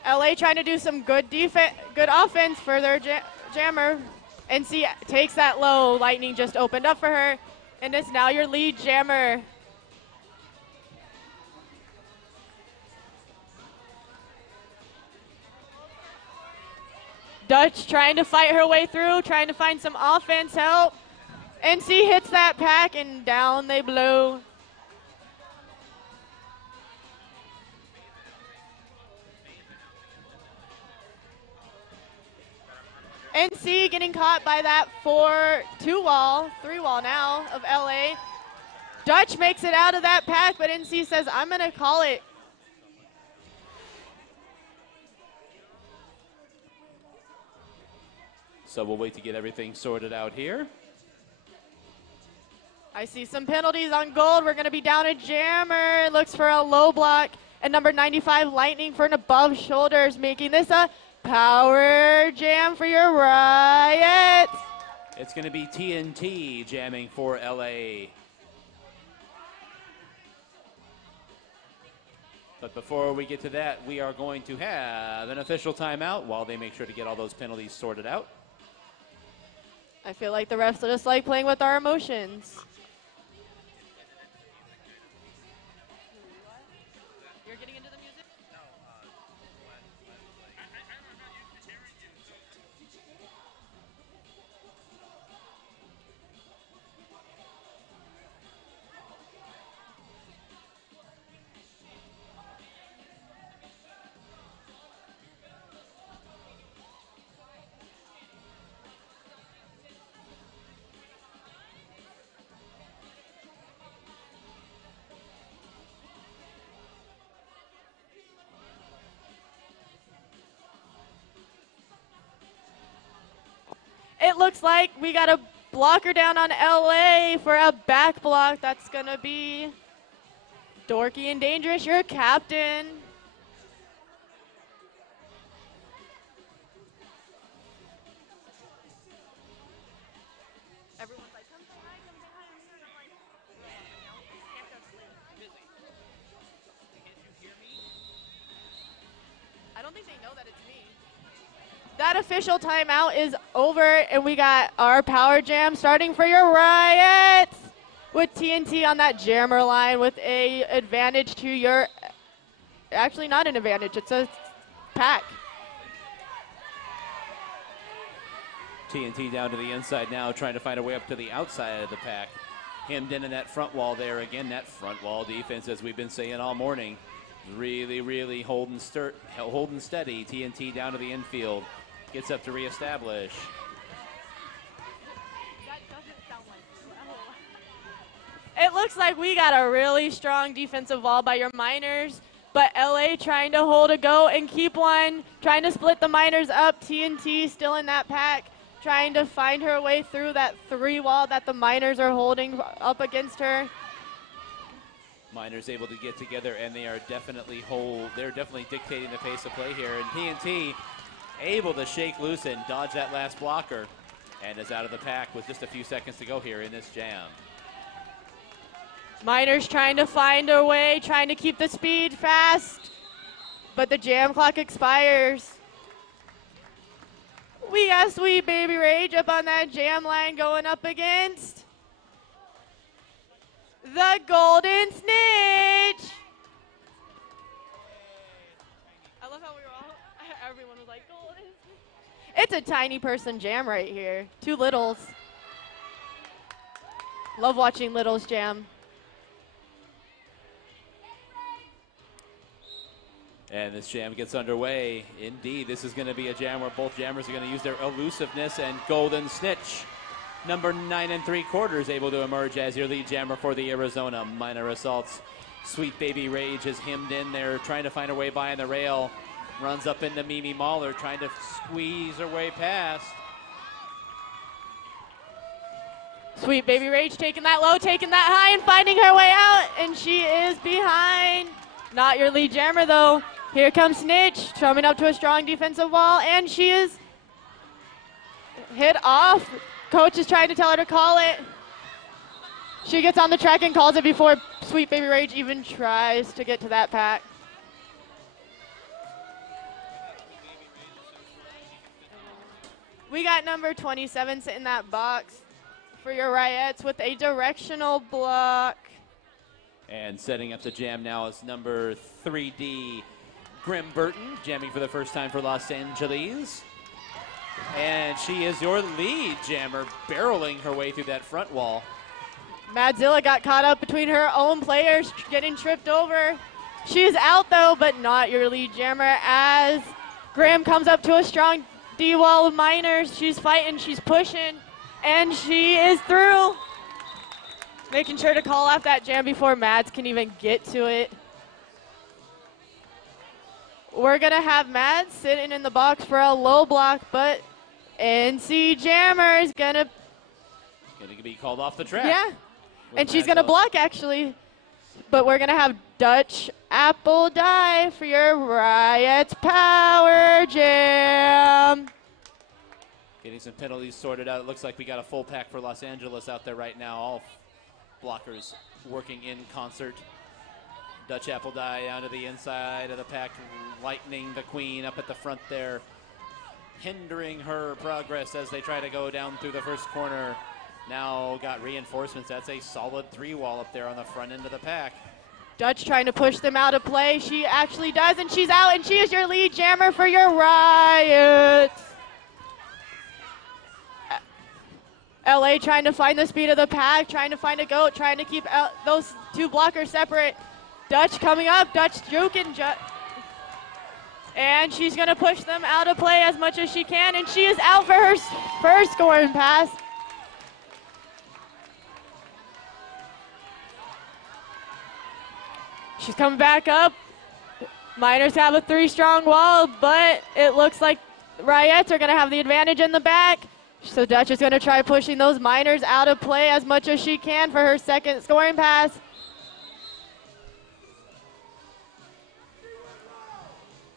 LA trying to do some good offense for their jammer. NC takes that low. Lightning just opened up for her, and is now your lead jammer. Dutch trying to fight her way through, trying to find some offense help. NC hits that pack, and down they blow. NC getting caught by that 3 wall now of LA. Dutch makes it out of that pack, but NC says, I'm going to call it. So we'll wait to get everything sorted out here. I see some penalties on Gold. We're going to be down a jammer. Looks for a low block. And number 95, Lightning, for an above shoulders, making this a power jam for your Ryettes. It's going to be TNT jamming for LA. But before we get to that, we are going to have an official timeout while they make sure to get all those penalties sorted out. I feel like the refs just like playing with our emotions. You're getting into the music? It looks like we got a blocker down on LA for a back block. That's going to be Dorky and Dangerous, your captain. Everyone's like, come say hi, come say hi. I'm here. I'm like, can't go sleep. I don't think they know that it's me. That official timeout is over, and we got our power jam starting for your Ryettes with TNT on that jammer line with a advantage to your, actually not an advantage, it's a pack. TNT down to the inside now, trying to find a way up to the outside of the pack. Hemmed in that front wall there. Again, that front wall defense, as we've been saying all morning, really holding steady. TNT down to the infield. Gets up to reestablish. It looks like we got a really strong defensive wall by your Miners, but LA trying to hold a go and keep one, trying to split the Miners up. TNT still in that pack, trying to find her way through that 3 wall that the Miners are holding up against her. Miners able to get together, and they are definitely dictating the pace of play here. And TNT able to shake loose and dodge that last blocker, and is out of the pack with just a few seconds to go here in this jam. Miners trying to find a way, trying to keep the speed fast, but the jam clock expires. We got Sweet Baby Rage up on that jam line going up against the Golden Snitch. I love how we were all, everyone was like, Golden Snitch. It's a tiny person jam right here. 2 littles. Love watching littles jam. And this jam gets underway. Indeed, this is going to be a jam where both jammers are going to use their elusiveness, and Golden Snitch, number 9 3/4, able to emerge as your lead jammer for the Arizona Minor Assaults. Sweet Baby Rage is hemmed in there, trying to find her way by on the rail. Runs up into Mimi Mahler, trying to squeeze her way past. Sweet Baby Rage taking that low, taking that high, and finding her way out, and she is behind. Not your lead jammer, though. Here comes Snitch, coming up to a strong defensive wall, and she is hit off. Coach is trying to tell her to call it. She gets on the track and calls it before Sweet Baby Rage even tries to get to that pack. We got number 27 sitting in that box for your Riots with a directional block. And setting up the jam now is number 3D Grim Burton, jamming for the first time for Los Angeles. And she is your lead jammer, barreling her way through that front wall. Madzilla got caught up between her own players, getting tripped over. She's out, though, but not your lead jammer, as Graham comes up to a strong D-wall of Miners. She's fighting, she's pushing, and she is through. Making sure to call off that jam before Mads can even get to it. We're going to have Mads sitting in the box for a low block, but NC Jammer is going to be called off the track. Yeah, and she's going to block, actually. But we're going to have Dutch Apple Die for your Riots Power Jam. Getting some penalties sorted out. It looks like we got a full pack for Los Angeles out there right now. All blockers working in concert. Dutch Apple Die down to the inside of the pack, lightning the queen up at the front there, hindering her progress as they try to go down through the first corner. Now got reinforcements. That's a solid 3 wall up there on the front end of the pack. Dutch trying to push them out of play. She actually does, and she's out, and she is your lead jammer for your Riots. LA trying to find the speed of the pack, trying to find a goat, trying to keep those 2 blockers separate. Dutch coming up, Dutch juking, and she's going to push them out of play as much as she can, and she is out for her first scoring pass. She's coming back up. Miners have a 3-strong wall, but it looks like Riots are going to have the advantage in the back. So Dutch is going to try pushing those Miners out of play as much as she can for her second scoring pass.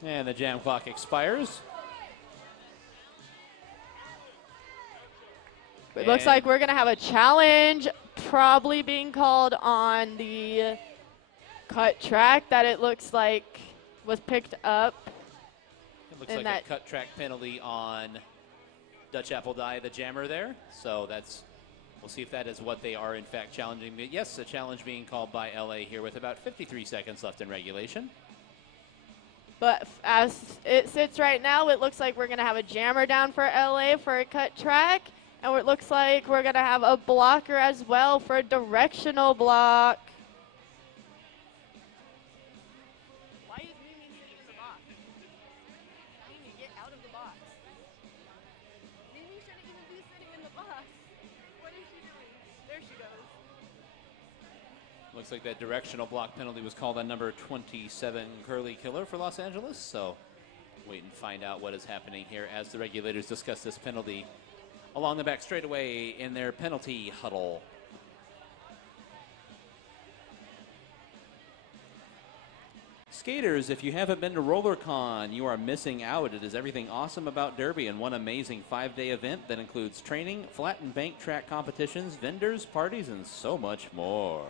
And the jam clock expires. It looks like we're going to have a challenge probably being called on the cut track that it looks like was picked up. It looks like a cut track penalty on Dutch Apple Die, the jammer there. So we'll see if that is what they are in fact challenging. But yes, a challenge being called by LA here with about 53 seconds left in regulation. But as it sits right now, it looks like we're going to have a jammer down for LA for a cut track. And it looks like we're going to have a blocker as well for a directional block. Why is Mimi sitting in the box? Mimi, get out of the box. Mimi shouldn't even be sitting in the box. What is she doing? There she goes. Looks like that directional block penalty was called on number 27, Curly Killer for Los Angeles. So wait and find out what is happening here as the regulators discuss this penalty along the back straightaway in their penalty huddle. Skaters, if you haven't been to RollerCon, you are missing out. It is everything awesome about Derby and one amazing 5-day event that includes training, flat and bank track competitions, vendors, parties, and so much more.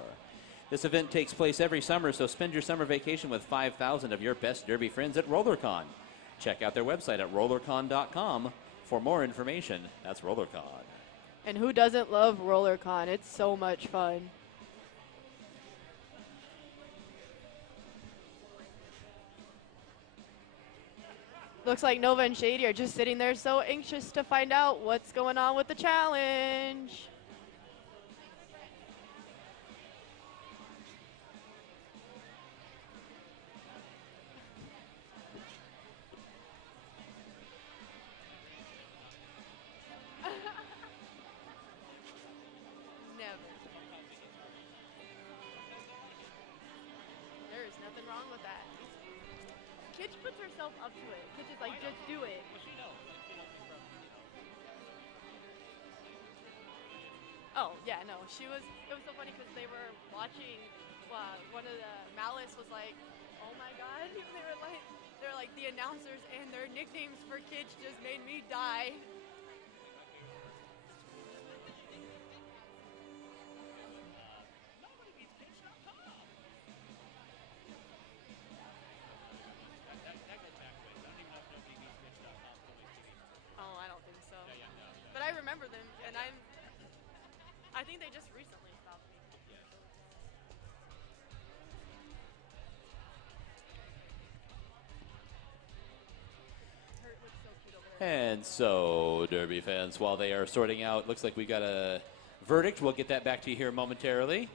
This event takes place every summer, so spend your summer vacation with 5,000 of your best Derby friends at RollerCon. Check out their website at rollercon.com for more information. That's RollerCon. And who doesn't love RollerCon? It's so much fun. Looks like Nova and Shady are just sitting there so anxious to find out what's going on with the challenge. Never. There is nothing wrong with that. Kitch puts herself up to it. Kitch is like, just do it. Well, she knows. Oh, yeah, no. It was so funny because they were watching, one of the Malice was like, oh my God. They were like, the announcers and their nicknames for Kitch just made me die. Oh, I don't think so. But I remember them, and I think they just recently stopped me. Kurt looks so cute over there. And so, Derby fans, while they are sorting out, looks like we got a verdict. We'll get that back to you here momentarily.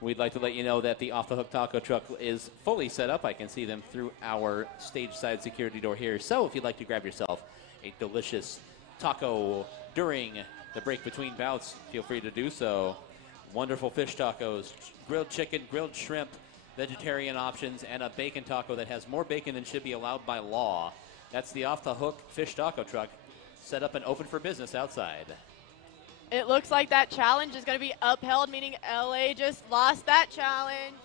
We'd like to let you know that the Off the Hook taco truck is fully set up. I can see them through our stage side security door here. So if you'd like to grab yourself a delicious taco during the break between bouts, feel free to do so. Wonderful fish tacos, grilled chicken, grilled shrimp, vegetarian options, and a bacon taco that has more bacon than should be allowed by law. That's the Off the Hook fish taco truck, set up and open for business outside. It looks like that challenge is going to be upheld, meaning LA just lost that challenge.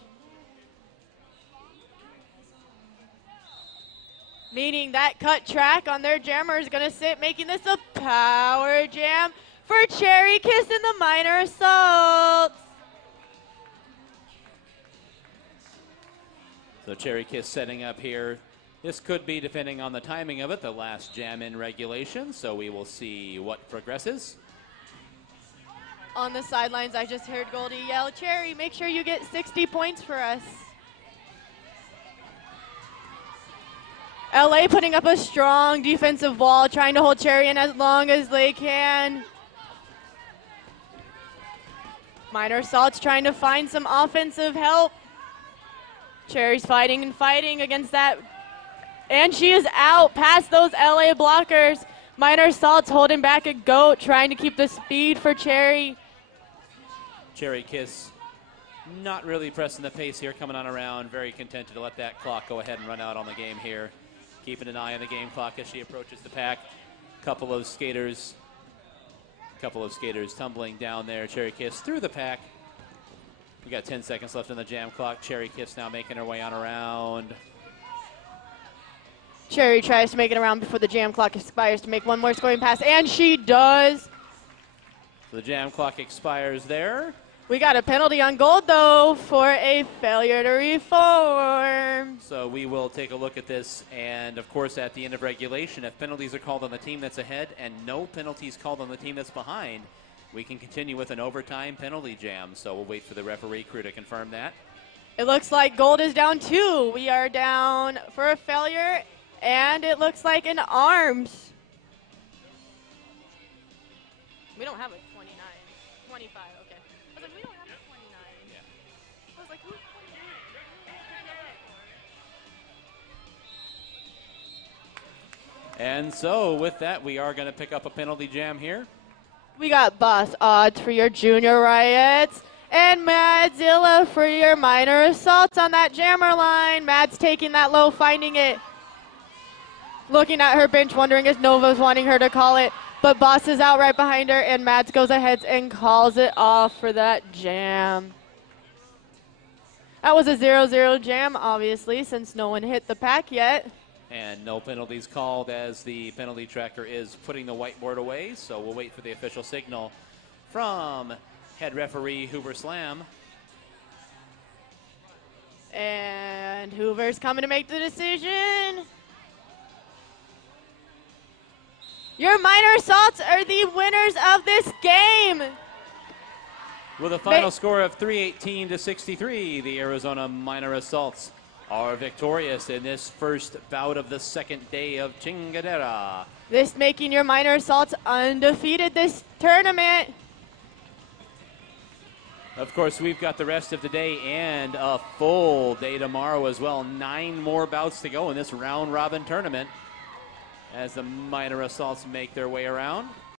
Meaning that cut track on their jammer is going to sit, making this a power jam for Cherry Kiss and the Minor Assaults. So Cherry Kiss setting up here. This could be, depending on the timing of it, the last jam in regulation, so we will see what progresses. On the sidelines, I just heard Goldie yell, Cherry, make sure you get 60 points for us. LA putting up a strong defensive wall, trying to hold Cherry in as long as they can. Minor Assaults trying to find some offensive help. Cherry's fighting and fighting against that. And she is out past those LA blockers. Minor Assaults holding back a goat, trying to keep the speed for Cherry. Cherry Kiss not really pressing the pace here, coming on around, very contented to let that clock go ahead and run out on the game here. Keeping an eye on the game clock as she approaches the pack. Couple of skaters tumbling down there. Cherry Kiss through the pack. We got 10 seconds left on the jam clock. Cherry Kiss now making her way on around. Cherry tries to make it around before the jam clock expires to make one more scoring pass, and she does. So the jam clock expires there. We got a penalty on gold, though, for a failure to reform. So we will take a look at this, and of course at the end of regulation, if penalties are called on the team that's ahead and no penalties called on the team that's behind, we can continue with an overtime penalty jam. So we'll wait for the referee crew to confirm that. It looks like gold is down 2. We are down for a failure, and it looks like an arms. We don't have a 29. 25, okay. I was like, we don't have a 29. Yeah. I was like, who's 29? And so with that, we are going to pick up a penalty jam here. We got boss odds for your junior riots. And Madzilla for your minor assaults on that jammer line. Mad's taking that low, finding it. Looking at her bench, wondering if Nova's wanting her to call it. But Boss is out right behind her, and Mads goes ahead and calls it off for that jam. That was a 0-0 jam, obviously, since no one hit the pack yet. And no penalties called as the penalty tracker is putting the whiteboard away. So we'll wait for the official signal from head referee Hoover Slam. And Hoover's coming to make the decision. Your minor assaults are the winners of this game. With a final score of 318 to 63, the Arizona minor assaults are victorious in this first bout of the second day of Chingadera. This making your minor assaults undefeated this tournament. Of course, we've got the rest of the day and a full day tomorrow as well. 9 more bouts to go in this round-robin tournament as the minor assaults make their way around.